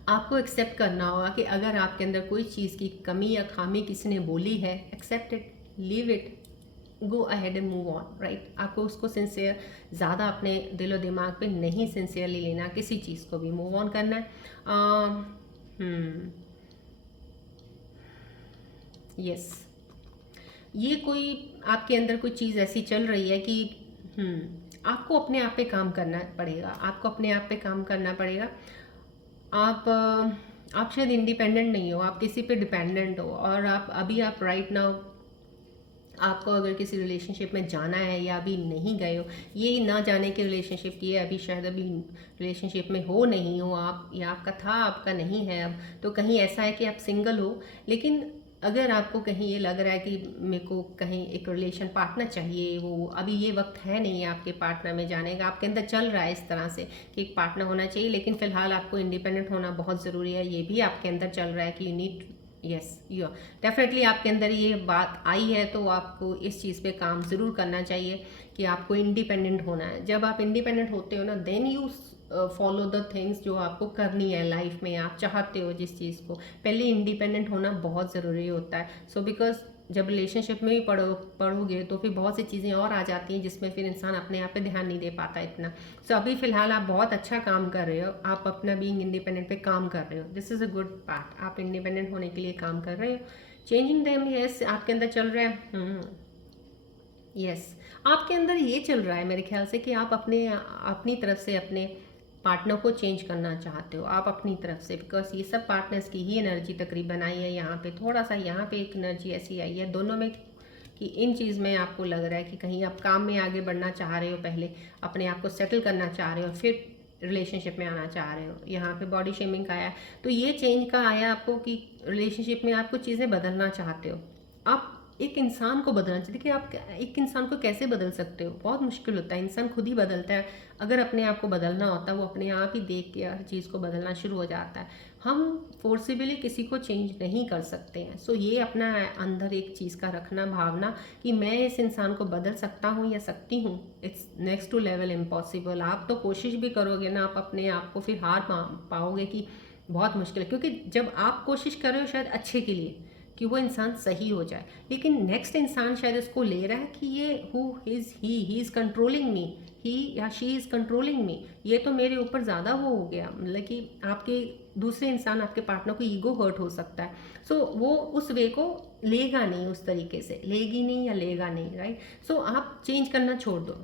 आपको एक्सेप्ट करना होगा कि अगर आपके अंदर कोई चीज़ की कमी या खामी किसी ने बोली है, accept it, leave it, go ahead and move on, right. आपको उसको सिंसियर, ज़्यादा अपने दिलो दिमाग पे नहीं सिंसियरली लेना, किसी चीज़ को भी मूव ऑन करना है। यस, ये कोई आपके अंदर कोई चीज़ ऐसी चल रही है कि आपको अपने आप पे काम करना पड़ेगा, आपको अपने आप पे काम करना पड़ेगा। आप शायद इंडिपेंडेंट नहीं हो, आप किसी पे डिपेंडेंट हो। और आप राइट नाउ, आपको अगर किसी रिलेशनशिप में जाना है या अभी नहीं गए हो, ये ना जाने की रिलेशनशिप की है, अभी शायद अभी रिलेशनशिप में हो नहीं हो आप, या आपका था आपका नहीं है अब, तो कहीं ऐसा है कि आप सिंगल हो। लेकिन अगर आपको कहीं ये लग रहा है कि मेरे को कहीं एक रिलेशन पार्टनर चाहिए, वो अभी ये वक्त है नहीं है आपके पार्टनर में जाने का, आपके अंदर चल रहा है इस तरह से कि एक पार्टनर होना चाहिए, लेकिन फिलहाल आपको इंडिपेंडेंट होना बहुत ज़रूरी है, ये भी आपके अंदर चल रहा है कि you need, yes you definitely आपके अंदर ये बात आई है, तो आपको इस चीज़ पे काम ज़रूर करना चाहिए कि आपको इंडिपेंडेंट होना है। जब आप इंडिपेंडेंट होते हो ना, then you follow the things जो आपको करनी है लाइफ में, आप चाहते हो जिस चीज़ को, पहले इंडिपेंडेंट होना बहुत ज़रूरी होता है। सो बिकॉज जब रिलेशनशिप में भी पढ़ोगे तो फिर बहुत सी चीज़ें और आ जाती हैं जिसमें फिर इंसान अपने आप पे ध्यान नहीं दे पाता इतना। सो अभी फ़िलहाल आप बहुत अच्छा काम कर रहे हो, आप अपना बीइंग इंडिपेंडेंट पे काम कर रहे हो, this is a good part. आप इंडिपेंडेंट होने के लिए काम कर रहे हो। चेंजिंग देम, यस आपके अंदर चल रहा है। यस, आपके अंदर ये चल रहा है मेरे ख्याल से कि आप अपनी तरफ से अपने पार्टनर को चेंज करना चाहते हो, आप अपनी तरफ से, बिकॉज ये सब पार्टनर्स की ही एनर्जी तकरीबन आई है यहाँ पे। थोड़ा सा यहाँ पे एक एनर्जी ऐसी आई है दोनों में कि इन चीज़ में आपको लग रहा है कि कहीं आप काम में आगे बढ़ना चाह रहे हो, पहले अपने आप को सेटल करना चाह रहे हो, फिर रिलेशनशिप में आना चाह रहे हो। यहाँ पे बॉडी शेमिंग का आया, तो ये चेंज का आया आपको कि रिलेशनशिप में आप कुछ चीज़ें बदलना चाहते हो। आप एक इंसान को बदलना चाहिए। देखिए, आप एक इंसान को कैसे बदल सकते हो, बहुत मुश्किल होता है, इंसान खुद ही बदलता है। अगर अपने आप को बदलना होता है, वो अपने आप ही देख के हर चीज़ को बदलना शुरू हो जाता है। हम फोर्सिबली किसी को चेंज नहीं कर सकते हैं। सो ये अपना अंदर एक चीज़ का रखना, भावना कि मैं इस इंसान को बदल सकता हूँ या सकती हूँ, it's next to level impossible. आप तो कोशिश भी करोगे ना, आप अपने आप को फिर हार पाओगे कि बहुत मुश्किल है, क्योंकि जब आप कोशिश कर रहे हो शायद अच्छे के लिए कि वो इंसान सही हो जाए, लेकिन नेक्स्ट इंसान शायद इसको ले रहा है कि ये who is he is controlling me, he या शी इज़ कंट्रोलिंग मी, ये तो मेरे ऊपर ज़्यादा वो हो गया, मतलब कि आपके दूसरे इंसान, आपके पार्टनर को ईगो हर्ट हो सकता है। सो वो उस वे को लेगा नहीं, उस तरीके से लेगी नहीं या लेगा नहीं, राइट। सो आप चेंज करना छोड़ दो,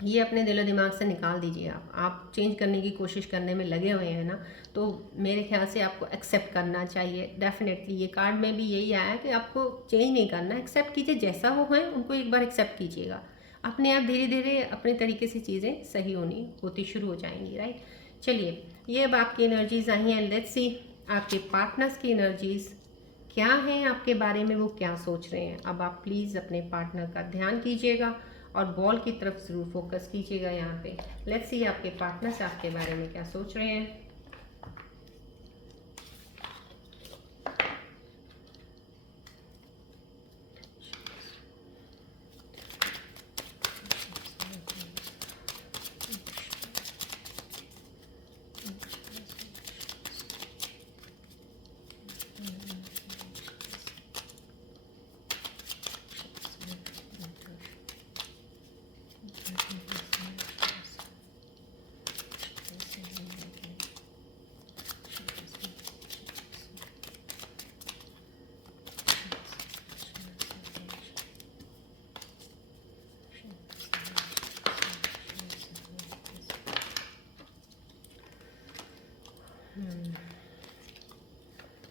ये अपने दिलो दिमाग से निकाल दीजिए। आप चेंज करने की कोशिश करने में लगे हुए हैं ना, तो मेरे ख्याल से आपको एक्सेप्ट करना चाहिए डेफिनेटली। ये कार्ड में भी यही आया कि आपको चेंज नहीं करना, एक्सेप्ट कीजिए, जैसा वो है उनको एक बार एक्सेप्ट कीजिएगा। अपने आप धीरे धीरे अपने तरीके से चीज़ें सही होती शुरू हो जाएंगी, राइट। चलिए, ये अब आपकी एनर्जीज आई हैं, लेट्स सी आपके पार्टनर्स की एनर्जीज क्या हैं आपके बारे में, वो क्या सोच रहे हैं। अब आप प्लीज़ अपने पार्टनर का ध्यान कीजिएगा और बॉल की तरफ ज़रूर फोकस कीजिएगा यहाँ पे। लेट्स सी आपके पार्टनर्स आपके बारे में क्या सोच रहे हैं।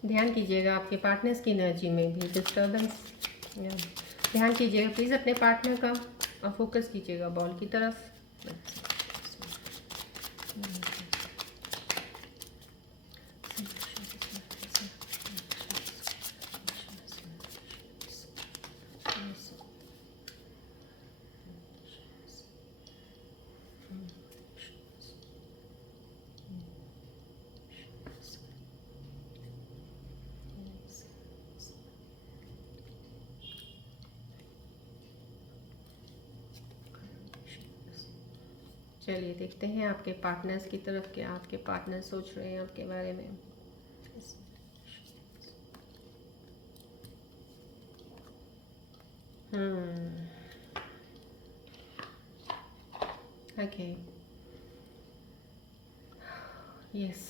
ध्यान कीजिएगा आपके पार्टनर्स की एनर्जी में भी डिस्टर्बेंस, ध्यान कीजिएगा प्लीज़ अपने पार्टनर का और फोकस कीजिएगा बॉल की तरफ। चलिए देखते हैं आपके पार्टनर्स की तरफ क्या आपके पार्टनर सोच रहे हैं आपके बारे में। ओके, यस,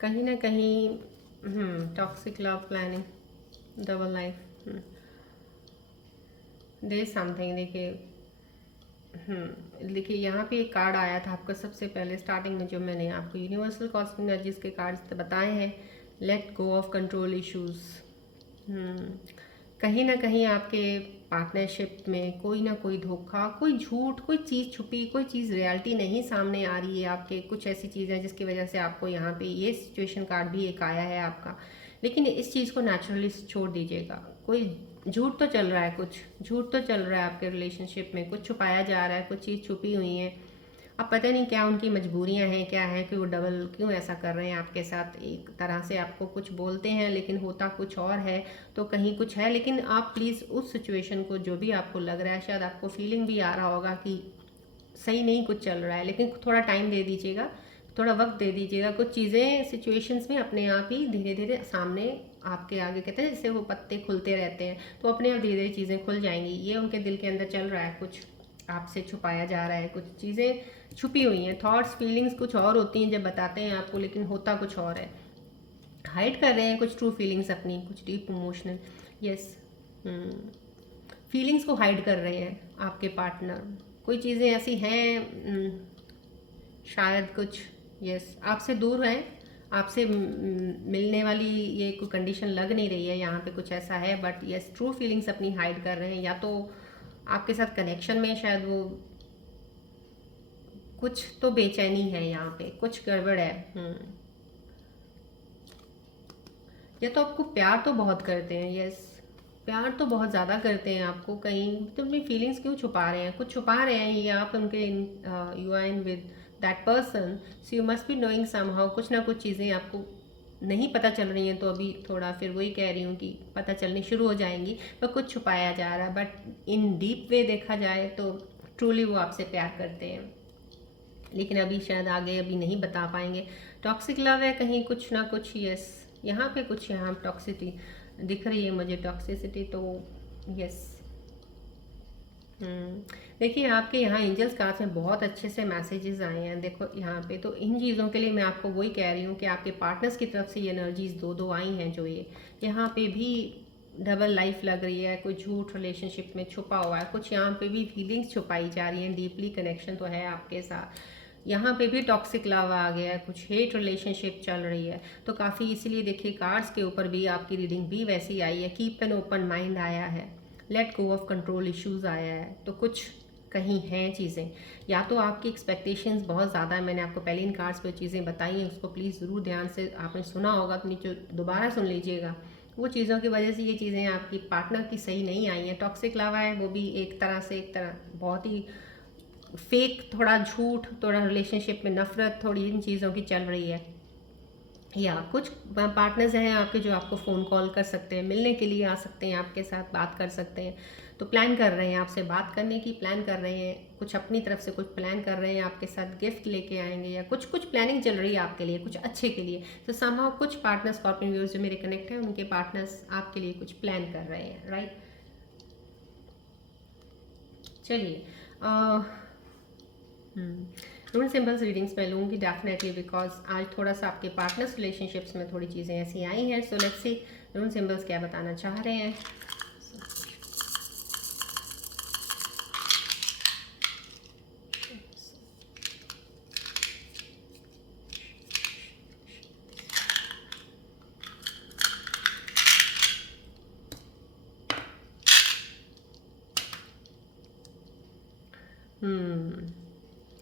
कहीं ना कहीं toxic love planning, double life, they something. देखिए यहाँ पे एक कार्ड आया था आपका सबसे पहले स्टार्टिंग में, जो मैंने आपको यूनिवर्सल कॉस्मिक एनर्जीज के कार्ड्स बताए हैं। Let go of control issues. कहीं ना कहीं आपके पार्टनरशिप में कोई ना कोई धोखा, कोई झूठ, कोई चीज़ छुपी, कोई चीज़ रियलिटी नहीं सामने आ रही है आपके। कुछ ऐसी चीज़ें जिसकी वजह से आपको यहाँ पे ये सिचुएशन कार्ड भी एक आया है आपका। लेकिन इस चीज़ को नेचुरली छोड़ दीजिएगा। कोई झूठ तो चल रहा है, कुछ झूठ तो चल रहा है आपके रिलेशनशिप में, कुछ छुपाया जा रहा है, कुछ चीज़ छुपी हुई है। अब पता नहीं क्या उनकी मजबूरियां हैं, क्या है कि वो डबल क्यों ऐसा कर रहे हैं आपके साथ। एक तरह से आपको कुछ बोलते हैं लेकिन होता कुछ और है, तो कहीं कुछ है। लेकिन आप प्लीज़ उस सिचुएशन को, जो भी आपको लग रहा है, शायद आपको फीलिंग भी आ रहा होगा कि सही नहीं कुछ चल रहा है, लेकिन थोड़ा टाइम दे दीजिएगा, थोड़ा वक्त दे दीजिएगा। कुछ चीज़ें सिचुएशंस में अपने आप ही धीरे धीरे सामने आपके आगे, कहते हैं जैसे वो पत्ते खुलते रहते हैं, तो अपने आप धीरे धीरे चीज़ें खुल जाएंगी। ये उनके दिल के अंदर चल रहा है, कुछ आपसे छुपाया जा रहा है, कुछ चीज़ें छुपी हुई हैं। थॉट्स फीलिंग्स कुछ और होती हैं जब बताते हैं आपको, लेकिन होता कुछ और है। हाइड कर रहे हैं कुछ ट्रू फीलिंग्स अपनी, कुछ डीप इमोशनल, यस, फीलिंग्स को हाइड कर रहे हैं आपके पार्टनर। कोई चीज़ें ऐसी हैं शायद कुछ, यस, आपसे दूर है, आपसे मिलने वाली ये कोई कंडीशन लग नहीं रही है यहाँ पे, कुछ ऐसा है। बट यस, ट्रू फीलिंग्स अपनी हाइड कर रहे हैं। या तो आपके साथ कनेक्शन में शायद वो कुछ तो बेचैनी है, यहाँ पे कुछ गड़बड़ है। या तो आपको प्यार तो बहुत करते हैं, यस, प्यार तो बहुत ज़्यादा करते हैं आपको। कहीं तो अपनी फीलिंग्स क्यों छुपा रहे हैं, कुछ छुपा रहे हैं। ये आप उनके you are in with that person, so you must be knowing somehow. कुछ ना कुछ चीज़ें आपको नहीं पता चल रही हैं, तो अभी थोड़ा फिर वही कह रही हूँ कि पता चलनी शुरू हो जाएंगी। पर कुछ छुपाया जा रहा है, बट इन डीप वे देखा जाए तो ट्रूली वो आपसे प्यार करते हैं, लेकिन अभी शायद आगे अभी नहीं बता पाएंगे। टॉक्सिक लव है कहीं कुछ ना कुछ, यस, यहाँ पे कुछ, यहाँ टॉक्सिटी दिख रही है मुझे, टॉक्सिसिटी, तो यस। देखिए आपके यहाँ एंजल्स कार्ड्स में बहुत अच्छे से मैसेजेस आए हैं। देखो यहाँ पे तो इन चीज़ों के लिए मैं आपको वही कह रही हूँ कि आपके पार्टनर्स की तरफ से ये एनर्जीज दो दो आई हैं। जो ये यहाँ पे भी डबल लाइफ लग रही है, कोई झूठ रिलेशनशिप में छुपा हुआ है, कुछ यहाँ पे भी फीलिंग्स छुपाई जा रही हैं, डीपली कनेक्शन तो है आपके साथ। यहाँ पे भी टॉक्सिक लव आ गया है, कुछ हेट रिलेशनशिप चल रही है। तो काफ़ी इसीलिए देखिए कार्ड्स के ऊपर भी आपकी रीडिंग भी वैसी आई है। कीप एन ओपन माइंड आया है, let go of control issues आया है। तो कुछ कहीं हैं चीज़ें, या तो आपकी एक्सपेक्टेशंस बहुत ज़्यादा है। मैंने आपको पहले इन कार्ड्स पे चीज़ें बताई हैं, उसको प्लीज़ ज़रूर ध्यान से आपने सुना होगा तो नीचे दोबारा सुन लीजिएगा। वो चीज़ों की वजह से ये चीज़ें आपकी पार्टनर की सही नहीं आई हैं। टॉक्सिक लव है, वो भी एक तरह से, एक तरह बहुत ही फेक, थोड़ा झूठ, थोड़ा रिलेशनशिप में नफरत, थोड़ी इन चीज़ों की चल रही है। या कुछ पार्टनर्स हैं आपके जो आपको फ़ोन कॉल कर सकते हैं, मिलने के लिए आ सकते हैं, आपके साथ बात कर सकते हैं। तो प्लान कर रहे हैं आपसे बात करने की, प्लान कर रहे हैं, कुछ अपनी तरफ से कुछ प्लान कर रहे हैं, आपके साथ गिफ्ट लेके आएंगे, या कुछ कुछ प्लानिंग चल रही है आपके लिए कुछ अच्छे के लिए। तो समहाउ कुछ पार्टनर्स, स्कॉर्पियन व्यूअर्स जो मेरे कनेक्ट हैं, उनके पार्टनर्स आपके लिए कुछ प्लान कर रहे हैं, राइट। चलिए रूल सिंबल्स रीडिंग्स मैं लूँगी डेफिनेटली, बिकॉज आज थोड़ा सा आपके पार्टनर्स रिलेशनशिप्स में थोड़ी चीज़ें ऐसी आई हैं। So let's see rule symbols क्या बताना चाह रहे हैं।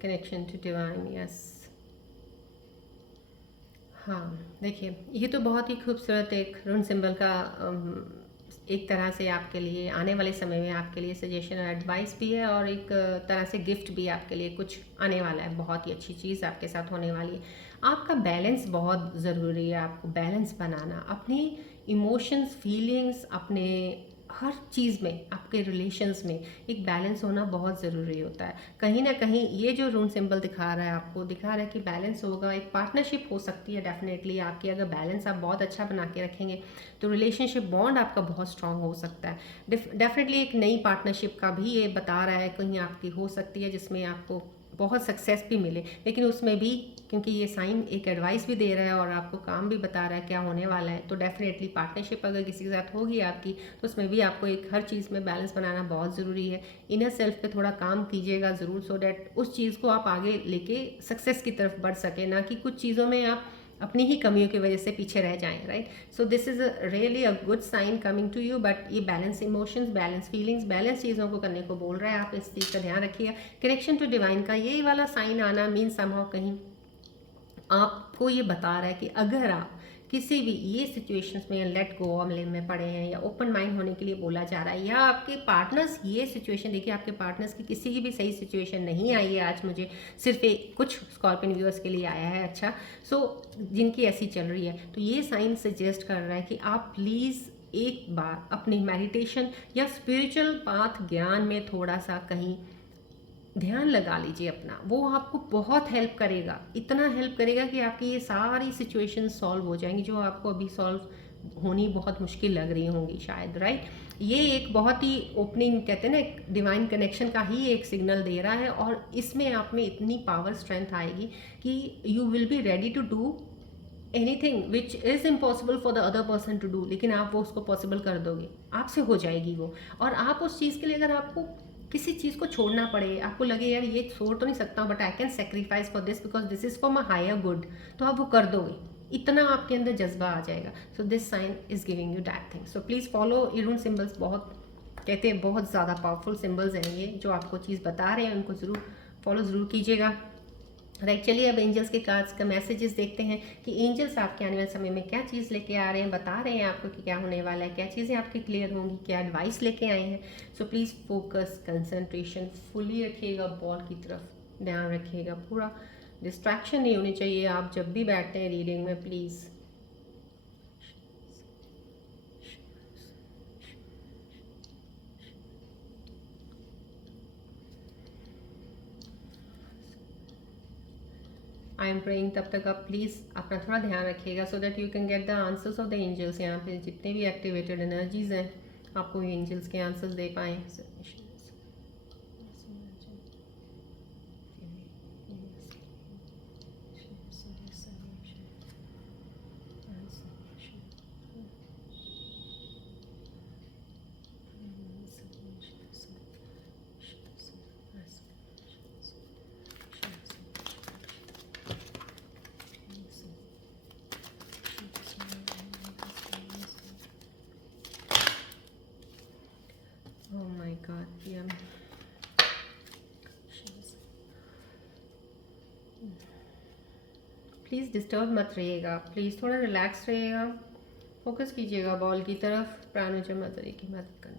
Connection to divine, yes. हाँ, देखिए ये तो बहुत ही खूबसूरत एक रून सिंबल का एक तरह से आपके लिए आने वाले समय में आपके लिए सजेशन और एडवाइस भी है, और एक तरह से गिफ्ट भी आपके लिए कुछ आने वाला है। बहुत ही अच्छी चीज़ आपके साथ होने वाली है। आपका बैलेंस बहुत ज़रूरी है, आपको बैलेंस बनाना अपनी इमोशंस, फीलिंग्स, अपने हर चीज़ में, आपके रिलेशंस में एक बैलेंस होना बहुत ज़रूरी होता है। कहीं ना कहीं ये जो रून सिंबल दिखा रहा है, आपको दिखा रहा है कि बैलेंस होगा। एक पार्टनरशिप हो सकती है डेफिनेटली आपकी, अगर बैलेंस आप बहुत अच्छा बना के रखेंगे तो रिलेशनशिप बॉन्ड आपका बहुत स्ट्रांग हो सकता है। डेफिनेटली एक नई पार्टनरशिप का भी ये बता रहा है, कहीं आपकी हो सकती है जिसमें आपको बहुत सक्सेस भी मिले, लेकिन उसमें भी क्योंकि ये साइन एक एडवाइस भी दे रहा है और आपको काम भी बता रहा है क्या होने वाला है, तो डेफिनेटली पार्टनरशिप अगर किसी के साथ होगी आपकी, तो उसमें भी आपको एक हर चीज़ में बैलेंस बनाना बहुत ज़रूरी है। इनर सेल्फ पे थोड़ा काम कीजिएगा ज़रूर, सो डैट उस चीज़ को आप आगे लेके सक्सेस की तरफ बढ़ सके, ना कि कुछ चीज़ों में आप अपनी ही कमियों की वजह से पीछे रह जाएं, right. So this is really a good sign coming to you, but ये balance emotions, balance feelings, balance चीज़ों को करने को बोल रहा है। आप इस चीज़ का ध्यान रखिएगा। कनेक्शन टू डिवाइन का ये वाला साइन आना मीन्स समहाउ कहीं आपको ये बता रहा है कि अगर आप किसी भी ये सिचुएशंस में लेट गो वाले में पड़े हैं, या ओपन माइंड होने के लिए बोला जा रहा है, या आपके पार्टनर्स ये सिचुएशन, देखिए आपके पार्टनर्स की किसी की भी सही सिचुएशन नहीं आई है आज मुझे, सिर्फ एक कुछ स्कॉर्पियन व्यूअर्स के लिए आया है। अच्छा, सो जिनकी ऐसी चल रही है, तो ये साइन सजेस्ट कर रहा है कि आप प्लीज़ एक बार अपनी मेडिटेशन या स्पिरिचुअल पाथ ज्ञान में थोड़ा सा कहीं ध्यान लगा लीजिए अपना। वो आपको बहुत हेल्प करेगा, इतना हेल्प करेगा कि आपकी ये सारी सिचुएशन सॉल्व हो जाएंगी जो आपको अभी सॉल्व होनी बहुत मुश्किल लग रही होंगी शायद, राइट। ये एक बहुत ही ओपनिंग, कहते हैं ना, एक डिवाइन कनेक्शन का ही एक सिग्नल दे रहा है, और इसमें आप में इतनी पावर, स्ट्रेंथ आएगी कि you will be ready to do anything which is impossible for the other person to do, लेकिन आप वो उसको पॉसिबल कर दोगे, आपसे हो जाएगी वो। और आप उस चीज़ के लिए, अगर आपको किसी चीज़ को छोड़ना पड़े, आपको लगे यार ये छोड़ तो नहीं सकता but I can sacrifice for this because this is for my higher good, तो आप वो कर दोगे, इतना आपके अंदर जज्बा आ जाएगा। So this sign is giving you that thing. So please follow rune symbols. बहुत कहते हैं बहुत ज़्यादा पावरफुल सिम्बल्स हैं ये, जो आपको चीज़ बता रहे हैं उनको ज़रूर फॉलो ज़रूर कीजिएगा, राइट। चलिए अब एंजल्स के कार्ड्स का मैसेजेस देखते हैं कि एंजल्स आपके आने वाले समय में क्या चीज़ लेके आ रहे हैं, बता रहे हैं आपको कि क्या होने वाला है, क्या चीज़ें आपकी क्लियर होंगी, क्या एडवाइस लेके आए हैं। So please focus, concentration fully रखिएगा, बॉल की तरफ ध्यान रखिएगा, पूरा डिस्ट्रैक्शन नहीं होनी चाहिए आप जब भी बैठते हैं रीडिंग में, प्लीज़। आई एम प्रेइंग, तब तक आप प्लीज़ अपना थोड़ा ध्यान रखिएगा so that you can get the answers of the angels. यहाँ पे जितने भी एक्टिवेटेड एनर्जीज हैं, आपको एंजल्स के आंसर्स दे पाएँ। Oh my God, yeah. Please disturb मत रहिएगा, प्लीज़ थोड़ा रिलैक्स रहिएगा, फोकस कीजिएगा बॉल की तरफ। प्राणोजय माता की मदद करना।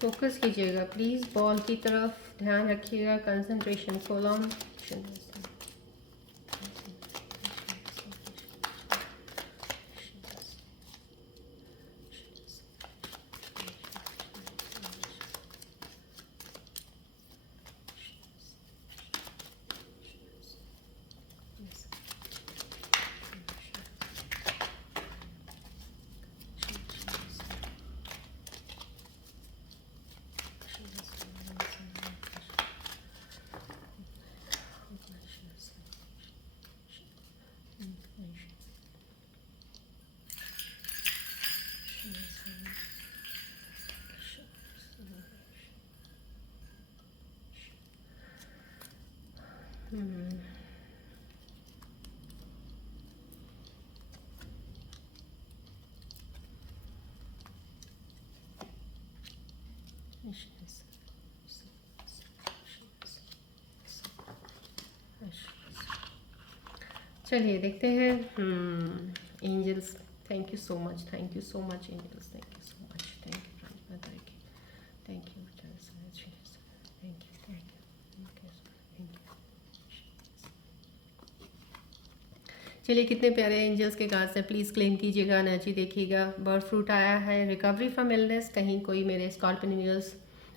फोकस कीजिएगा प्लीज़, बॉल की तरफ ध्यान रखिएगा, कंसंट्रेशन फुल ऑन। चलिए देखते हैं। Angels, thank you so much, thank you so much angels, thank you so much, thank you, thank you, thank you, thank you. चलिए, कितने प्यारे एंजल्स के कार्ड्स हैं, प्लीज़ क्लेम कीजिएगा, एनर्जी देखिएगा। बर्ड फ्रूट आया है, रिकवरी फ्रॉम इलनेस। कहीं कोई मेरे स्कॉर्पियन व्यूअर्स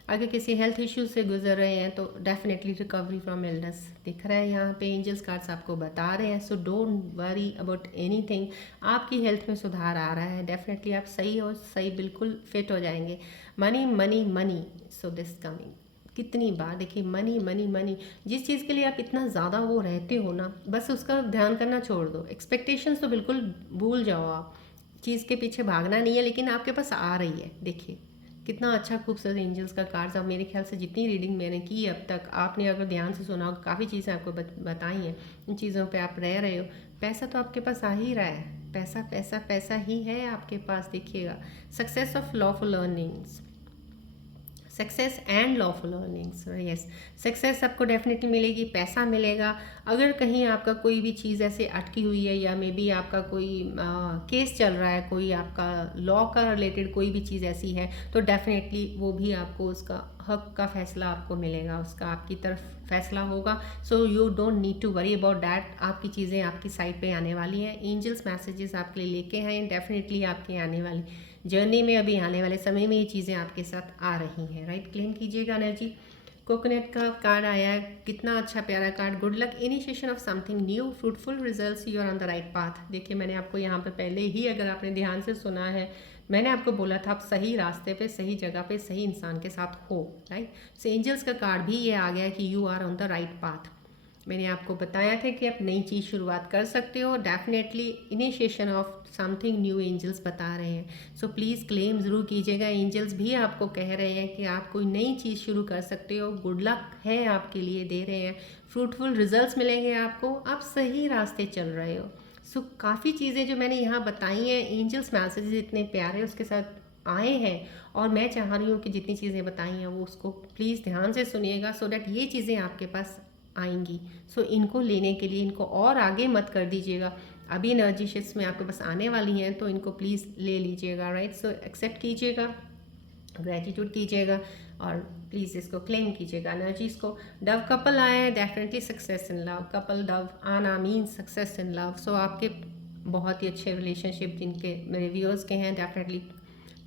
अगर किसी हेल्थ इश्यूज से गुजर रहे हैं तो डेफिनेटली रिकवरी फ्रॉम इलनेस दिख रहा है यहाँ पे। एंजल्स कार्ड्स आपको बता रहे हैं, so don't worry about anything. आपकी हेल्थ में सुधार आ रहा है, डेफिनेटली आप सही हो, सही बिल्कुल फिट हो जाएंगे। Money money money, so this coming. कितनी बार देखिए, मनी मनी मनी, जिस चीज़ के लिए आप इतना ज़्यादा वो रहते हो ना, बस उसका ध्यान करना छोड़ दो। एक्सपेक्टेशंस तो बिल्कुल भूल जाओ, आप चीज़ के पीछे भागना नहीं है, लेकिन आपके पास आ रही है। देखिए कितना अच्छा खूबसूरत एंजल्स का कार्ड्स। अब मेरे ख्याल से जितनी रीडिंग मैंने की अब तक, आपने अगर ध्यान से सुना हो, काफ़ी चीज़ें आपको बताई हैं, उन चीज़ों पे आप रह रहे हो। पैसा तो आपके पास आ ही रहा है, पैसा पैसा पैसा ही है आपके पास। देखिएगा, success of lawful earnings, success and lawful earnings. Yes, success आपको डेफिनेटली मिलेगी, पैसा मिलेगा। अगर कहीं आपका कोई भी चीज़ ऐसे अटकी हुई है, या मे बी आपका कोई केस चल रहा है, कोई आपका लॉ का रिलेटेड कोई भी चीज़ ऐसी है, तो डेफिनेटली वो भी आपको उसका हक का फैसला आपको मिलेगा, उसका आपकी तरफ फैसला होगा। So you don't need to worry about that. आपकी चीज़ें आपकी साइड पे आने वाली हैं। एंजल्स मैसेजेस आपके लिए लेके हैं, डेफिनेटली आपके आने वाली जर्नी में, अभी आने वाले समय में ये चीज़ें आपके साथ आ रही हैं। राइट, क्लेम कीजिएगा एनर्जी। कोकोनट का कार्ड आया है, कितना अच्छा प्यारा card. Good luck, initiation of something new, fruitful results, you are on the right path. देखिए, मैंने आपको यहाँ पे पहले ही, अगर आपने ध्यान से सुना है, मैंने आपको बोला था आप सही रास्ते पे, सही जगह पे, सही इंसान के साथ हो। राइट, सो एंजल्स का कार्ड भी ये आ गया कि you are on the right path. मैंने आपको बताया था कि आप नई चीज़ शुरुआत कर सकते हो, definitely initiation of something new angels बता रहे हैं। सो प्लीज़ क्लेम ज़रूर कीजिएगा। एंजल्स भी आपको कह रहे हैं कि आप कोई नई चीज़ शुरू कर सकते हो, गुड लक है आपके लिए, दे रहे हैं। फ्रूटफुल रिजल्ट्स मिलेंगे आपको, आप सही रास्ते चल रहे हो। सो काफ़ी चीज़ें जो मैंने यहाँ बताई हैं, एंजल्स मैसेजेस इतने प्यारे उसके साथ आए हैं, और मैं चाह रही हूँ कि जितनी चीज़ें बताई हैं वो उसको प्लीज़ ध्यान से सुनिएगा, सो डैट ये चीज़ें आपके पास आएंगी। सो इनको लेने के लिए इनको और आगे मत कर दीजिएगा। अभी एनर्जी शिफ्ट्स में आपके पास आने वाली हैं, तो इनको प्लीज़ ले लीजिएगा। राइट, सो एक्सेप्ट कीजिएगा, ग्रेटिट्यूड कीजिएगा, और प्लीज़ इसको क्लेम कीजिएगा एनर्जीज को। डव कपल आए हैं, definitely success in love. Couple Dove आना मीन्स सक्सेस इन लव। सो आपके बहुत ही अच्छे रिलेशनशिप जिनके मेरे व्यूअर्स के हैं, डेफिनेटली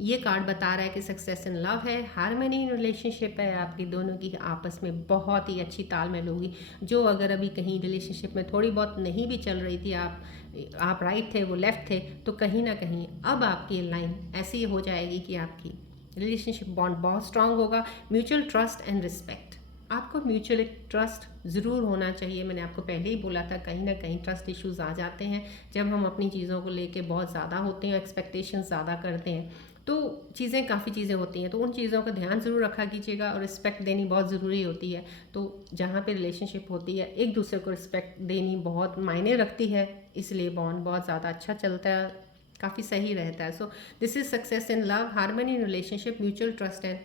ये कार्ड बता रहा है कि सक्सेस इन लव है, हार्मनी इन रिलेशनशिप है, आपकी दोनों की आपस में बहुत ही अच्छी तालमेल होगी। जो अगर अभी कहीं रिलेशनशिप में थोड़ी बहुत नहीं भी चल रही थी, आप राइट थे, वो लेफ्ट थे, तो कहीं ना कहीं अब आपकी लाइन ऐसी हो जाएगी कि आपकी रिलेशनशिप बॉन्ड बहुत स्ट्रांग होगा। म्यूचुअल ट्रस्ट एंड रिस्पेक्ट, आपको म्यूचुअल ट्रस्ट ज़रूर होना चाहिए। मैंने आपको पहले ही बोला था, कहीं ना कहीं ट्रस्ट इश्यूज आ जाते हैं जब हम अपनी चीज़ों को लेके बहुत ज़्यादा होते हैं, एक्सपेक्टेशंस ज़्यादा करते हैं, तो चीज़ें काफ़ी चीज़ें होती हैं। तो उन चीज़ों का ध्यान ज़रूर रखा कीजिएगा, और रिस्पेक्ट देनी बहुत ज़रूरी होती है। तो जहाँ पे रिलेशनशिप होती है, एक दूसरे को रिस्पेक्ट देनी बहुत मायने रखती है, इसलिए बॉन्ड बहुत ज़्यादा अच्छा चलता है, काफ़ी सही रहता है। So this is success in love, harmony in relationship, mutual trust and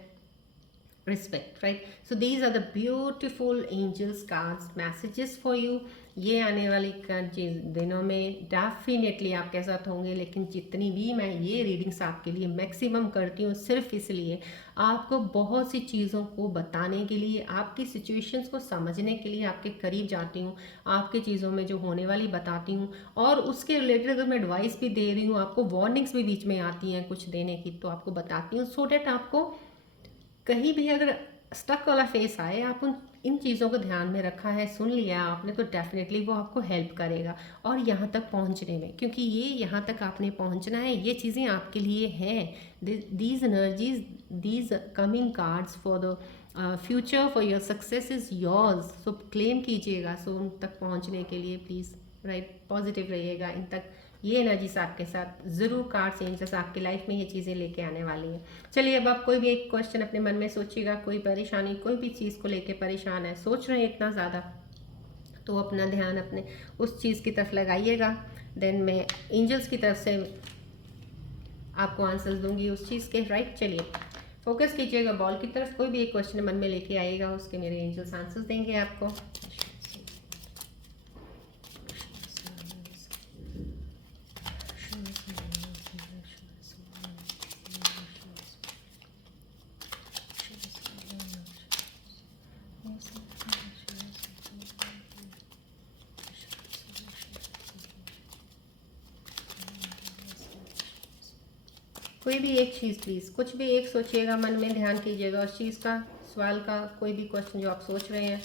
respect, right? So these are the beautiful angels cards messages for you. ये आने वाली दिनों में डेफिनेटली आपके साथ होंगे, लेकिन जितनी भी मैं ये रीडिंग्स आपके लिए मैक्सिमम करती हूँ, सिर्फ इसलिए आपको बहुत सी चीज़ों को बताने के लिए, आपकी सिचुएशंस को समझने के लिए आपके करीब जाती हूँ, आपके चीज़ों में जो होने वाली बताती हूँ, और उसके रिलेटेड अगर मैं एडवाइस भी दे रही हूँ, आपको वार्निंग्स भी बीच में आती हैं कुछ देने की, तो आपको बताती हूँ, सो डैट आपको कहीं भी अगर स्टक वाला फेस आए, आप उन इन चीज़ों को ध्यान में रखा है, सुन लिया आपने, तो डेफिनेटली वो आपको हेल्प करेगा और यहाँ तक पहुँचने में, क्योंकि ये यहाँ तक आपने पहुँचना है, ये चीज़ें आपके लिए हैं। These energies, these coming cards for the future, for your success is yours. So claim कीजिएगा, सो उन तक पहुँचने के लिए प्लीज़ राइट पॉजिटिव रहिएगा। इन तक ये एनर्जीज आपके साथ ज़रूर कार्ड्स एंजल्स आपकी लाइफ में ये चीज़ें लेके आने वाली हैं। चलिए, अब आप कोई भी एक क्वेश्चन अपने मन में सोचिएगा, कोई परेशानी, कोई भी चीज़ को लेके परेशान है, सोच रहे हैं इतना ज़्यादा, तो अपना ध्यान अपने उस चीज़ की तरफ लगाइएगा। देन मैं एंजल्स की तरफ से आपको आंसर्स दूंगी उस चीज़ के, राइट। चलिए फोकस कीजिएगा बॉल की तरफ, कोई भी एक क्वेश्चन मन में लेके आइएगा, उसके मेरे एंजल्स आंसर्स देंगे आपको। कोई भी एक चीज़ प्लीज़, कुछ भी एक सोचिएगा, मन में ध्यान कीजिएगा उस चीज़ का, सवाल का, कोई भी क्वेश्चन जो आप सोच रहे हैं।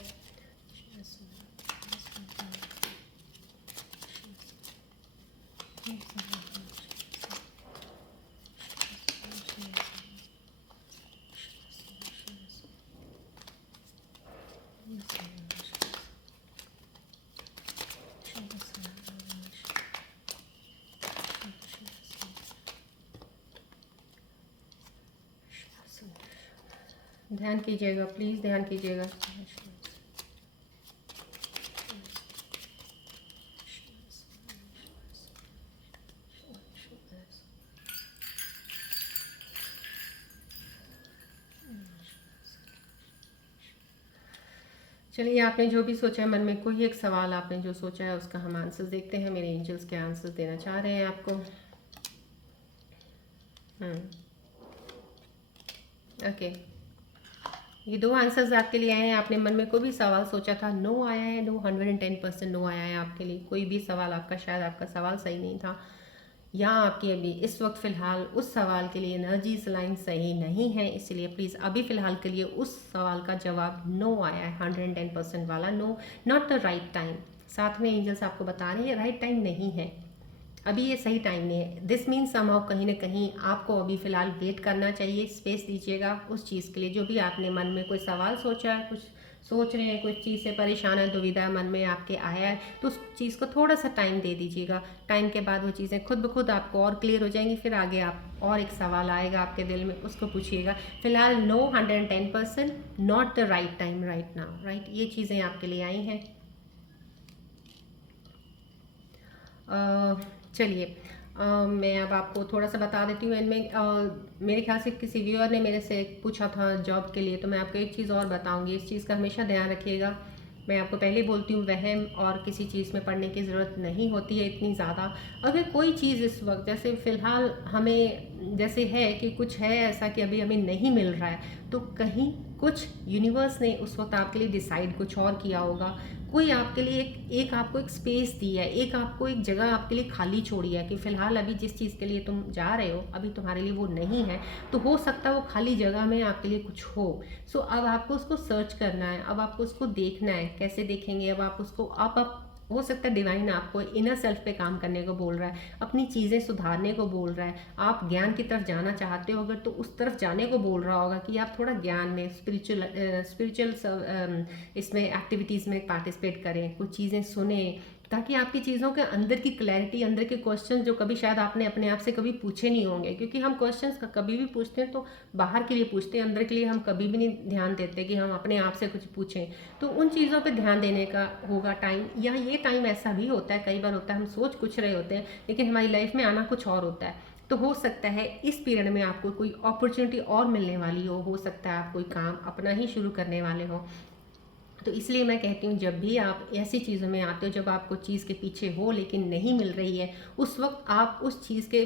ध्यान कीजिएगा प्लीज़, ध्यान कीजिएगा। चलिए आपने जो भी सोचा है मन में, कोई एक सवाल आपने जो सोचा है उसका हम आंसर्स देखते हैं। मेरे एंजल्स के आंसर्स देना चाह रहे हैं आपको। ओके, ये 2 आंसर्स आपके लिए आए हैं। आपने मन में कोई भी सवाल सोचा था, नो आया है, नो 110% नो आया है आपके लिए। कोई भी सवाल आपका, शायद आपका सवाल सही नहीं था, या आपकी अभी इस वक्त फ़िलहाल उस सवाल के लिए एनर्जीज लाइन सही नहीं है, इसलिए प्लीज़ अभी फ़िलहाल के लिए उस सवाल का जवाब नो आया है, 110% वाला no, not the right time. साथ में एंजल्स आपको बता रहे हैं राइट टाइम नहीं है, अभी ये सही टाइम नहीं है। दिस मीन्स समहाउ कहीं ना कहीं आपको अभी फ़िलहाल वेट करना चाहिए, स्पेस दीजिएगा उस चीज़ के लिए। जो भी आपने मन में कोई सवाल सोचा है, कुछ सोच रहे हैं, कुछ चीज़ से परेशान है, दुविधा मन में आपके आया है, तो उस चीज़ को थोड़ा सा टाइम दे दीजिएगा। टाइम के बाद वो चीज़ें खुद ब खुद आपको और क्लियर हो जाएंगी। फिर आगे आप और एक सवाल आएगा आपके दिल में, उसको पूछिएगा। फिलहाल no 110%, not the right time right now, right. ये चीज़ें आपके लिए आई हैं। चलिए मैं अब आपको थोड़ा सा बता देती हूँ इनमें। मेरे ख्याल से किसी व्यूअर ने मेरे से पूछा था जॉब के लिए, तो मैं आपको एक चीज़ और बताऊँगी, इस चीज़ का हमेशा ध्यान रखिएगा। मैं आपको पहले बोलती हूँ, वहम और किसी चीज़ में पढ़ने की ज़रूरत नहीं होती है इतनी ज़्यादा। अगर कोई चीज़ इस वक्त, जैसे फ़िलहाल हमें जैसे है कि कुछ है ऐसा कि अभी हमें नहीं मिल रहा है, तो कहीं कुछ यूनिवर्स ने उस वक्त आपके लिए डिसाइड कुछ और किया होगा। कोई आपके लिए एक आपको एक स्पेस दी है, एक आपको एक जगह आपके लिए खाली छोड़ी है कि फ़िलहाल अभी जिस चीज़ के लिए तुम जा रहे हो अभी तुम्हारे लिए वो नहीं है, तो हो सकता है वो खाली जगह में आपके लिए कुछ हो। सो अब आपको उसको सर्च करना है, अब आपको उसको देखना है। कैसे देखेंगे? अब आप उसको आप हो सकता है डिवाइन आपको इनर सेल्फ पे काम करने को बोल रहा है, अपनी चीज़ें सुधारने को बोल रहा है। आप ज्ञान की तरफ जाना चाहते हो अगर, तो उस तरफ जाने को बोल रहा होगा कि आप थोड़ा ज्ञान में, स्पिरिचुअल इसमें एक्टिविटीज़ में पार्टिसिपेट करें, कुछ चीज़ें सुने, ताकि आपकी चीज़ों के अंदर की क्लैरिटी, अंदर के क्वेश्चन जो कभी शायद आपने अपने आप से कभी पूछे नहीं होंगे, क्योंकि हम क्वेश्चंस कभी भी पूछते हैं तो बाहर के लिए पूछते हैं, अंदर के लिए हम कभी भी नहीं ध्यान देते कि हम अपने आप से कुछ पूछें। तो उन चीज़ों पे ध्यान देने का होगा टाइम। या ये टाइम ऐसा भी होता है, कई बार होता है हम सोच कुछ रहे होते हैं लेकिन हमारी लाइफ में आना कुछ और होता है। तो हो सकता है इस पीरियड में आपको कोई अपॉर्चुनिटी और मिलने वाली हो सकता है आप कोई काम अपना ही शुरू करने वाले हो। तो इसलिए मैं कहती हूँ, जब भी आप ऐसी चीज़ों में आते हो, जब आपको चीज़ के पीछे हो लेकिन नहीं मिल रही है, उस वक्त आप उस चीज़ के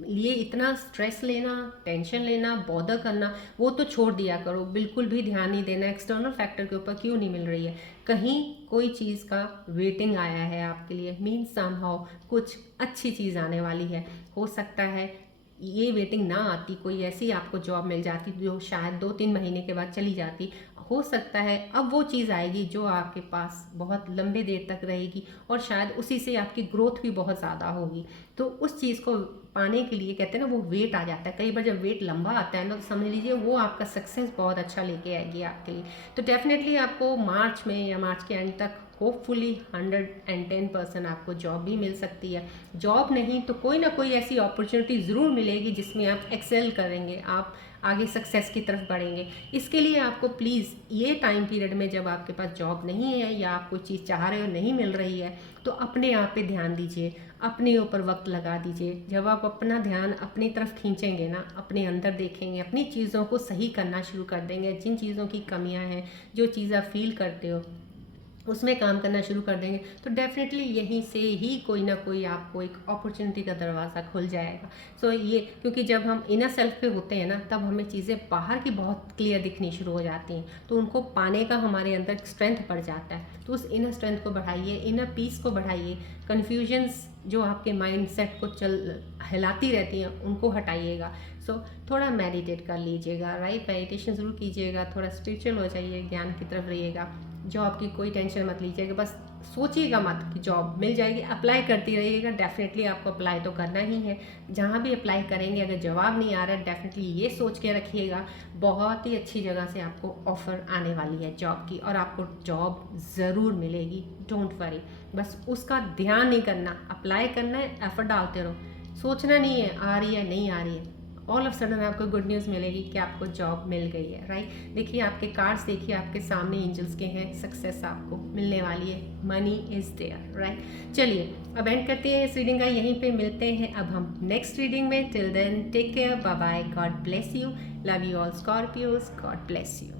लिए इतना स्ट्रेस लेना, टेंशन लेना, बॉदर करना, वो तो छोड़ दिया करो। बिल्कुल भी ध्यान नहीं देना एक्सटर्नल फैक्टर के ऊपर, क्यों नहीं मिल रही है। कहीं कोई चीज़ का वेटिंग आया है आपके लिए, मीन्स समहाउ कुछ अच्छी चीज़ आने वाली है। हो सकता है ये वेटिंग ना आती, कोई ऐसी आपको जॉब मिल जाती जो शायद 2-3 महीने के बाद चली जाती। हो सकता है अब वो चीज़ आएगी जो आपके पास बहुत लंबे देर तक रहेगी, और शायद उसी से आपकी ग्रोथ भी बहुत ज़्यादा होगी। तो उस चीज़ को पाने के लिए कहते हैं ना, वो वेट आ जाता है। कई बार जब वेट लंबा आता है ना, तो समझ लीजिए वो आपका सक्सेस बहुत अच्छा लेके आएगी आपके लिए। तो डेफिनेटली आपको मार्च में या मार्च के एंड तक होपफुली 110% आपको जॉब भी मिल सकती है। जॉब नहीं तो कोई ना कोई ऐसी अपॉर्चुनिटी ज़रूर मिलेगी जिसमें आप एक्सेल करेंगे, आप आगे सक्सेस की तरफ बढ़ेंगे। इसके लिए आपको प्लीज़ ये टाइम पीरियड में जब आपके पास जॉब नहीं है या आप कोई चीज़ चाह रहे हो नहीं मिल रही है, तो अपने आप पे ध्यान दीजिए, अपने ऊपर वक्त लगा दीजिए। जब आप अपना ध्यान अपनी तरफ खींचेंगे ना, अपने अंदर देखेंगे, अपनी चीज़ों को सही करना शुरू कर देंगे, जिन चीज़ों की कमियां हैं, जो चीज़ आप फील करते हो उसमें काम करना शुरू कर देंगे, तो डेफिनेटली यहीं से ही कोई ना कोई आपको एक अपॉर्चुनिटी का दरवाज़ा खुल जाएगा। सो ये क्योंकि जब हम इनर सेल्फ पे होते हैं ना, तब हमें चीज़ें बाहर की बहुत क्लियर दिखनी शुरू हो जाती हैं, तो उनको पाने का हमारे अंदर स्ट्रेंथ बढ़ जाता है। तो उस इनर स्ट्रेंथ को बढ़ाइए, इनर पीस को बढ़ाइए, कन्फ्यूजन्स जो आपके माइंड सेट को हिलाती रहती हैं उनको हटाइएगा। सो थोड़ा मेडिटेट कर लीजिएगा, राइट, मेडिटेशन ज़रूर कीजिएगा, थोड़ा स्पिरिचुअल हो जाइए, ज्ञान की तरफ रहिएगा। जॉब की कोई टेंशन मत लीजिएगा, बस सोचिएगा मत कि जॉब मिल जाएगी, अप्लाई करती रहिएगा। डेफिनेटली आपको अप्लाई तो करना ही है। जहाँ भी अप्लाई करेंगे अगर जवाब नहीं आ रहा है, डेफिनेटली ये सोच के रखिएगा बहुत ही अच्छी जगह से आपको ऑफ़र आने वाली है जॉब की, और आपको जॉब ज़रूर मिलेगी, डोंट वरी। बस उसका ध्यान नहीं करना, अप्लाई करना है, एफर्ट डालते रहो, सोचना नहीं है आ रही है नहीं आ रही है। ऑल ऑफ सडन आपको गुड न्यूज़ मिलेगी कि आपको जॉब मिल गई है, राइट। देखिए आपके कार्ड्स, देखिए आपके सामने एंजल्स के हैं, सक्सेस आपको मिलने वाली है, मनी इज़ देयर, राइट। चलिए अब एंड करते हैं इस रीडिंग का, यहीं पे मिलते हैं अब हम नेक्स्ट रीडिंग में। Till then take care, bye bye, God bless you, love you all Scorpios, God bless you.